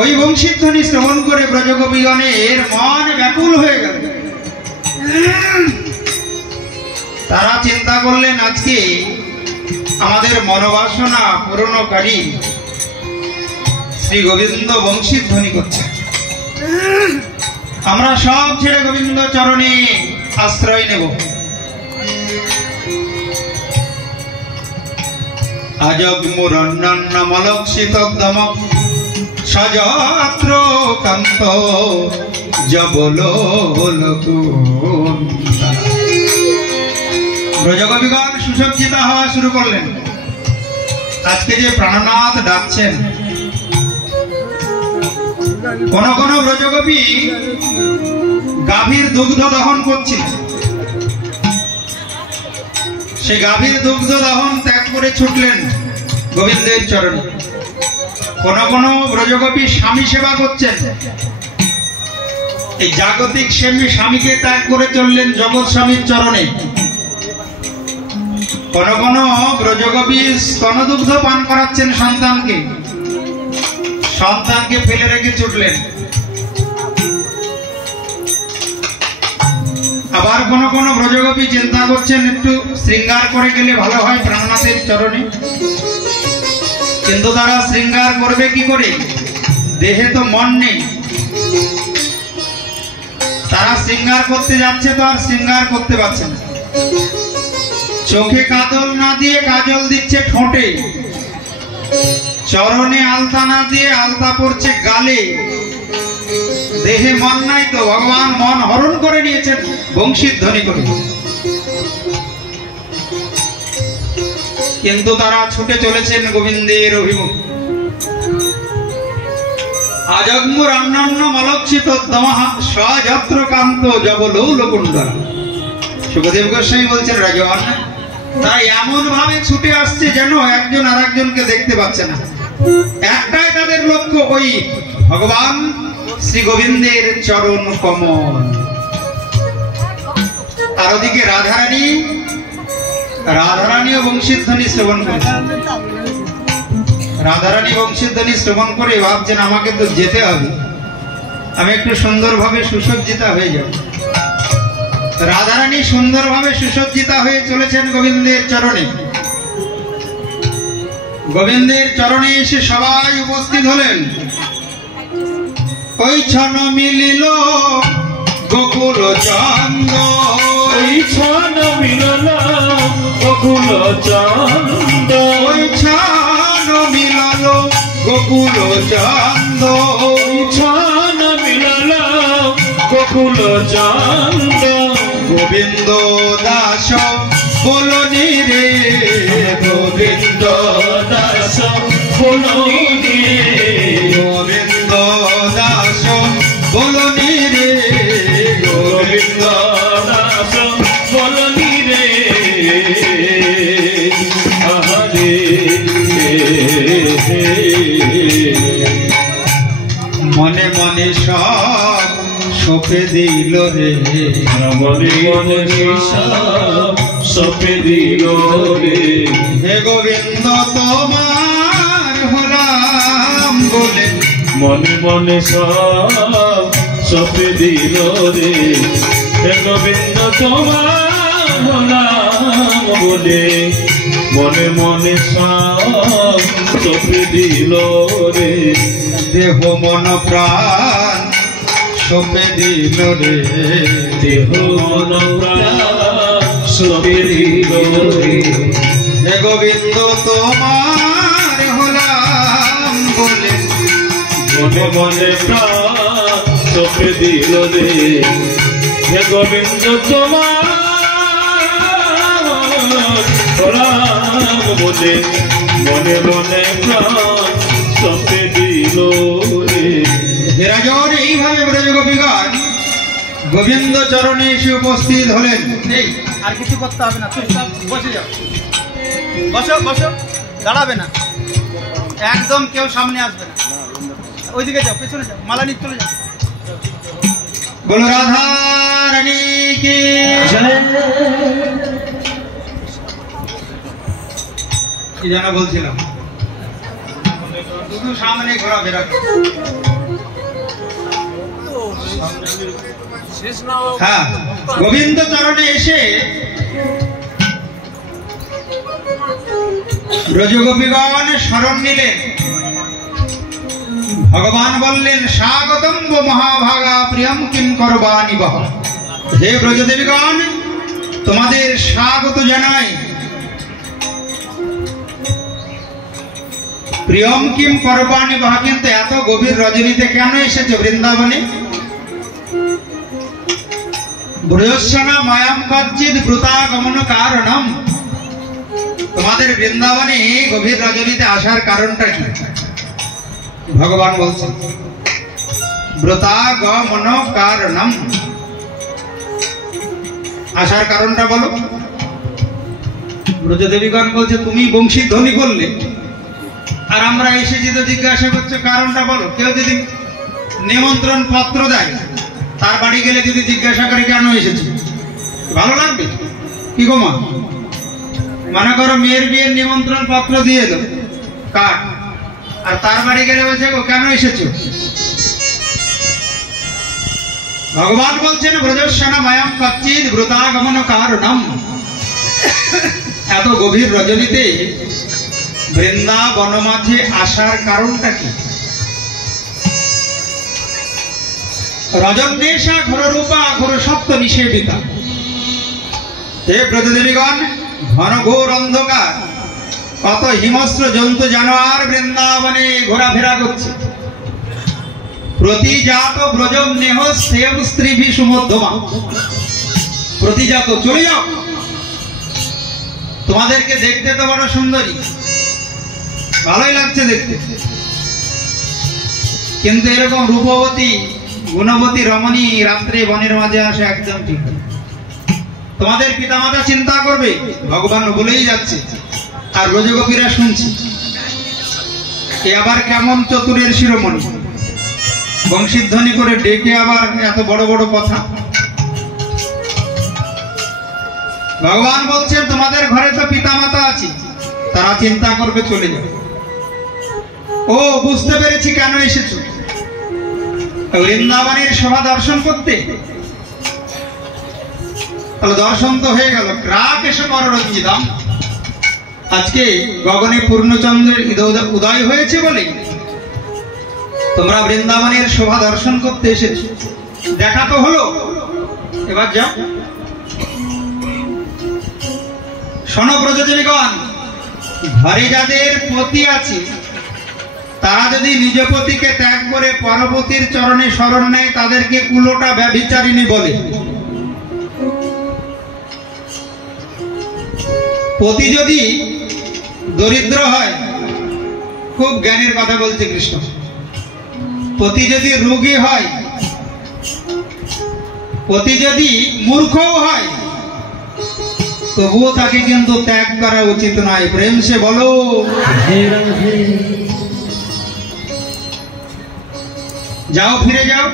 ওই বংশীধ্বনি শ্রবণ করে ব্রজগোপীগণের মন ব্যাকুল হয়ে গেল। তারা চিন্তা করলেন আজকে আমাদের মনোবাসনা পূরণকারী শ্রী গোবিন্দ বংশীধ্বনি করছে, আমরা সব ছেড়ে গোবিন্দ চরণে আশ্রয় নেব। আজগ্মুরন্নমলক্ষিতদ্দম সযত্র কান্ত জবলোলকুন্দা। ব্রজগোপীগণ সুসজ্জিত হওয়া শুরু করলেন। আজকে যে প্রাণনাথ ডাকছেন, কোন কোন ব্রজগোপী গাভীর দুগ্ধ দহন করছিল, সেই গাভীর দুগ্ধ দহন ত্যাগ করে ছুটলেন গোবিন্দের চরণে। কোন কোন ব্রজগোপী স্বামী সেবা করছেন, এই জাগতিক স্বামীকে ত্যাগ করে চললেন জগৎ স্বামীর চরণে। কোন কোন ব্রজগোপী স্তনদুগ্ধ পান করাচ্ছেন সন্তানকে, সন্তানকে ফেলে রেখে ছুটলেন। আবার কোন কোন ব্রজগোপী চিন্তা করছেন একটু শৃঙ্গার করে গেলে ভালো হয় প্রাণনাথের চরণে, কিন্তু তারা শৃঙ্গার করবে কি করে? দেহে তো মন নেই। তারা শৃঙ্গার করতে যাচ্ছে তো আর শৃঙ্গার করতে পারছে না। চোখে কাজল না দিয়ে কাজল দিচ্ছে ঠোঁটে, চরণে আলতা না দিয়ে আলতা পড়ছে গালে। দেহে মন নাই তো, ভগবান মন হরণ করে নিয়েছেন বংশীর ধ্বনি করে। কিন্তু তারা ছুটে চলেছেন গোবিন্দের অভিমুখ। আজগ্মুর অন্যান্য মলক্ষিত দমঃ সযত্র কান্ত জবলোলকুন্দা। সুখদেব গোস্বামী বলছেন রাজন, তারা এমন ভাবে ছুটে আসছে যেন একজন আর একজনকে দেখতে পাচ্ছে না। একটাই তাদের লক্ষ্য, ওই ভগবান শ্রী গোবিন্দের চরণ কমল। আর ওদিকে রাধারানীও বংশীধ্বনি শ্রবণ করেছেন। রাধারানী বংশীধ্বনি শ্রবণ করে ভাবছেন আমাকে তো যেতে হবে, আমি একটু সুন্দরভাবে সুসজ্জিতা হয়ে যাব। রাধারানী সুন্দরভাবে সুসজ্জিতা হয়ে চলেছেন গোবিন্দের চরণে। গোবিন্দের চরণে এসে সবাই উপস্থিত হলেন। ওই ছন মিলিল গোকুল চন্দ, ওই ছন মিলল গোকুল চন্দ, ওই ছন মিলল গোকুল চন্দ, ওই ছন মিলল গোকুল চন্দ। গোবিন্দ দাস বলনি রে, গোবিন্দ দাস বলনি রে, গোবিন্দ দাস বলনি রে, গোবিন্দ দাস বলনি রে। আহারে মনে মনে সব সপে দিল রে, মনে মনে সপে দিল রে। হে গোবিন্দ তোমার হলাম বলে, মনে মনে সপে দিল রে। হে গোবিন্দ তোমার নাম বলে, মনে মনে সপে দিল রে। দেহ মন প্রাণ সপে দিল রে, দেহ মন প্রাণ সপে দিল রে। হে গোবিন্দ তোমার হলাম বলে, মনে মনে প্রাণ সপে দিল রে হে গোবিন্দ তোমার রাম বলে মনে মনে প্রাণ সপে দিল রে। বিরাজন এইভাবে ব্রজগোপীগণ গোবিন্দ চরণে এসে উপস্থিত হলেন। এই আর কিছু করতে হবে না, চুপচাপ বসে যাও, বসো বসো, দাঁড়াবে না একদম, কেউ সামনে আসবে না, ওইদিকে যাও, পেছনে যাও, মালা নিয়ে চলে যাও। বলো রাধা রানী কি কি যেন বলছিলাম, শুধু সামনে ঘোরাফেরা করো। হ্যাঁ, গোবিন্দ চরণে এসে ব্রজগোপীগণ শরণ নিলেন। ভগবান বললেন স্বাগতম মহাভাগা প্রিয়ম কিং করবানি বহ। হে ব্রজদেবীগণ, তোমাদের স্বাগত জানাই। প্রিয়ম কিম করবানি বহ, কিন্তু এত গভীর রজনীতে কেন এসেছো বৃন্দাবনে? ব্রজস্বনা মায়াম কচ্চিদ ব্রুতাগমন কারণম। তোমাদের বৃন্দাবনে গভীর রজনীতে আসার কারণটা কি? ভগবান বলছেন ব্রতাগমন কারণম, আসার কারণটা বলো। ব্রজদেবীগণ বলছে তুমি বংশীধ্বনি বললে আর আমরা এসেছি তো জিজ্ঞাসা করছো কারণটা বলো। কেউ যদি নিমন্ত্রণ পত্র দেয়, তার বাড়ি গেলে যদি জিজ্ঞাসা করে কেন এসেছি, ভালো লাগবে কি গো মা? মনে করো মেয়ের বিয়ের নিমন্ত্রণ পত্র দিয়ে এলো কার্ড, আর তার বাড়ি গেলে বলছে গো কেন এসেছো? ভগবান বলছেন ব্রজস্বনা মায়াম কচ্চিদ ব্রতাগমন কারণম। এত গভীর রজনীতে বৃন্দাবন মাঝে আসার কারণটা কি? রজন্যেশা ঘোর রূপা ঘোর সপ্ত নিষেবিতা। হে ব্রজদেবীগণ, ঘন ঘোর অন্ধকার, কত হিংস্র জন্তু জানোয়ার বৃন্দাবনে ঘোরাফেরা করছে। প্রতিজাত ব্রজম নেহ সেব স্ত্রীভি সুমধ্যমা। প্রতিজাত, চলে যাও, তোমাদেরকে দেখতে তো বড় সুন্দরী, ভালোই লাগছে দেখতে, কিন্তু এরকম রূপবতী গুণবতী রমণী রাত্রে বনের মাঝে আসে একদম ঠিক। তোমাদের পিতামাতা চিন্তা করবে, ভগবান বলেই যাচ্ছে, আর ব্রজগোপীরা শুনছে এ আবার কেমন চতুরের শিরোমণি, বংশীধ্বনি করে ডেকে আবার এত বড় বড় কথা। ভগবান বলছেন তোমাদের ঘরে তো পিতামাতা আছে, তারা চিন্তা করবে, চলে যাবে। ও বুঝতে পেরেছি কেন এসেছো, বৃন্দাবনের শোভা দর্শন করতে। তাহলে দর্শন তো হয়ে গেল। রাত এসে পররঞ্জিতম, আজকে গগনে পূর্ণচন্দ্রের উদয় হয়েছে বলে তোমরা বৃন্দাবনের শোভা দর্শন করতে এসেছো, দেখা তো হলো, এবার যাও। শোনো ব্রজদেবীগণ, ঘরে যাদের পতি আছে তারা যদি নিজ পতিকে ত্যাগ করে পরপতির চরণে শরণ নেয়, তাদেরকে কুলোটা ব্যভিচারিণী বলে। পতি যদি দরিদ্র হয়, খুব জ্ঞানের কথা বলছে কৃষ্ণ, পতি যদি রোগী হয়, পতি যদি মূর্খও হয়, তবুও তাকে কিন্তু ত্যাগ করা উচিত নয়। প্রেম সে বলো। যাও, ফিরে যাও।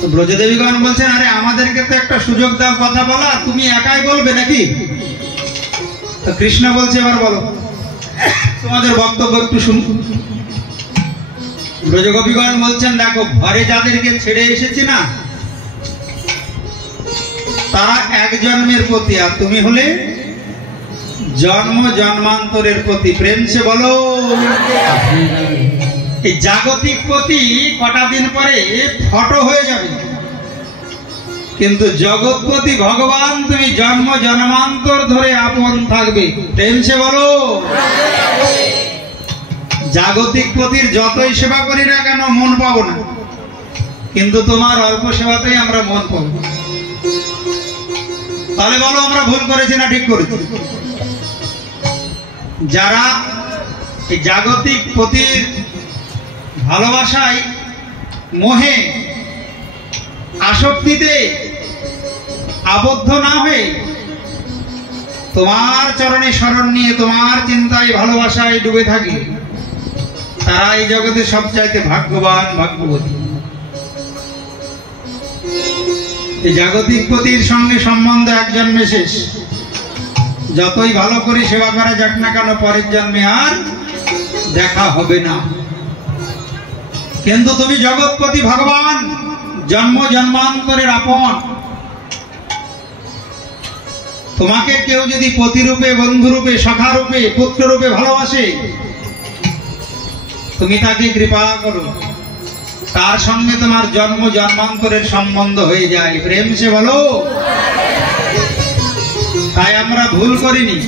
তো ব্রজদেবীগণ বলছেন আরে আমাদেরকে তো একটা সুযোগ দাও কথা বলা, তুমি একাই বলবে নাকি? তো কৃষ্ণ বলছে এবার বলো, তোমাদের বক্তব্য একটু শুনুন। ব্রজগোপীগণ বলছেন দেখো, ঘরে যাদেরকে ছেড়ে এসেছি না, তারা এক জন্মের প্রতি, আর তুমি হলে জন্ম জন্মান্তরের প্রতি। প্রেম সে বলো। এই জাগতিক প্রতি কটা দিন পরে ফটো হয়ে যাবে, কিন্তু জগৎপতি ভগবান তুমি জন্ম জন্মান্তর ধরে আপন থাকবে। প্রেম সে বলো। জাগতিক পতির যতই সেবা করি না কেন মন পাবো না, কিন্তু তোমার অল্প সেবাতেই আমরা মন পাব। তাহলে বলো আমরা ভুল করেছি না ঠিক করেছি? যারা এই জাগতিক পতির ভালোবাসায়, মোহে, আসক্তিতে আবদ্ধ না হয়ে তোমার চরণে শরণ নিয়ে তোমার চিন্তায় ভালোবাসায় ডুবে থাকে, তারা এই জগতে সবচাইতে ভাগ্যবান, ভাগ্যবতী। এই জাগতিক পতির সঙ্গে সম্বন্ধ এক জন্মে শেষ, যতই ভালো করে সেবা করা যাক না কেন পরের জন্মে আর দেখা হবে না। কিন্তু তুমি জগৎপতি ভগবান, জন্ম জন্মান্তরের আপন। তোমাকে কেউ যদি পতিরূপে, বন্ধুরূপে, সখারূপে, পুত্ররূপে ভালোবাসে, তুমি তাকে কৃপা করো, তার সঙ্গে তোমার জন্ম জন্মান্তরের সম্বন্ধ হয়ে যায়। প্রেম সে বলো। তাই আমরা ভুল করিনি।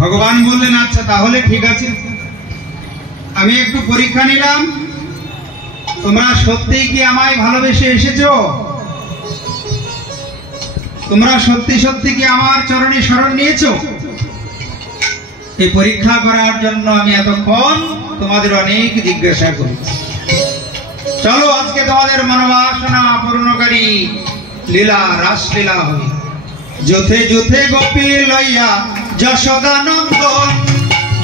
ভগবান বললেন আচ্ছা তাহলে ঠিক আছে, আমি একটু পরীক্ষা নিলাম, তোমরা সত্যিই কি আমায় ভালোবেসে এসেছো? তোমরা সত্যি সত্যি কি আমার চরণে শরণ নিয়েছো? এই পরীক্ষা করার জন্য আমি এতক্ষণ তোমাদের অনেক জিজ্ঞাসা করি। চলো আজকে তোমাদের মনোবাসনা পূর্ণকারী লীলা, রাসলীলা হবে। যুথে যুথে গোপী লইয়া যশোদানন্দন,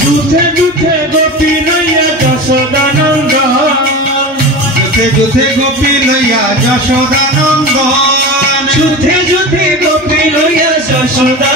যুথে যুথে গোপী লইয়া যশোদানন্দন, যুথে যুথে গোপী লইয়া যশোদানন্দন, যুথে যুথে গোপী লইয়া যশোদা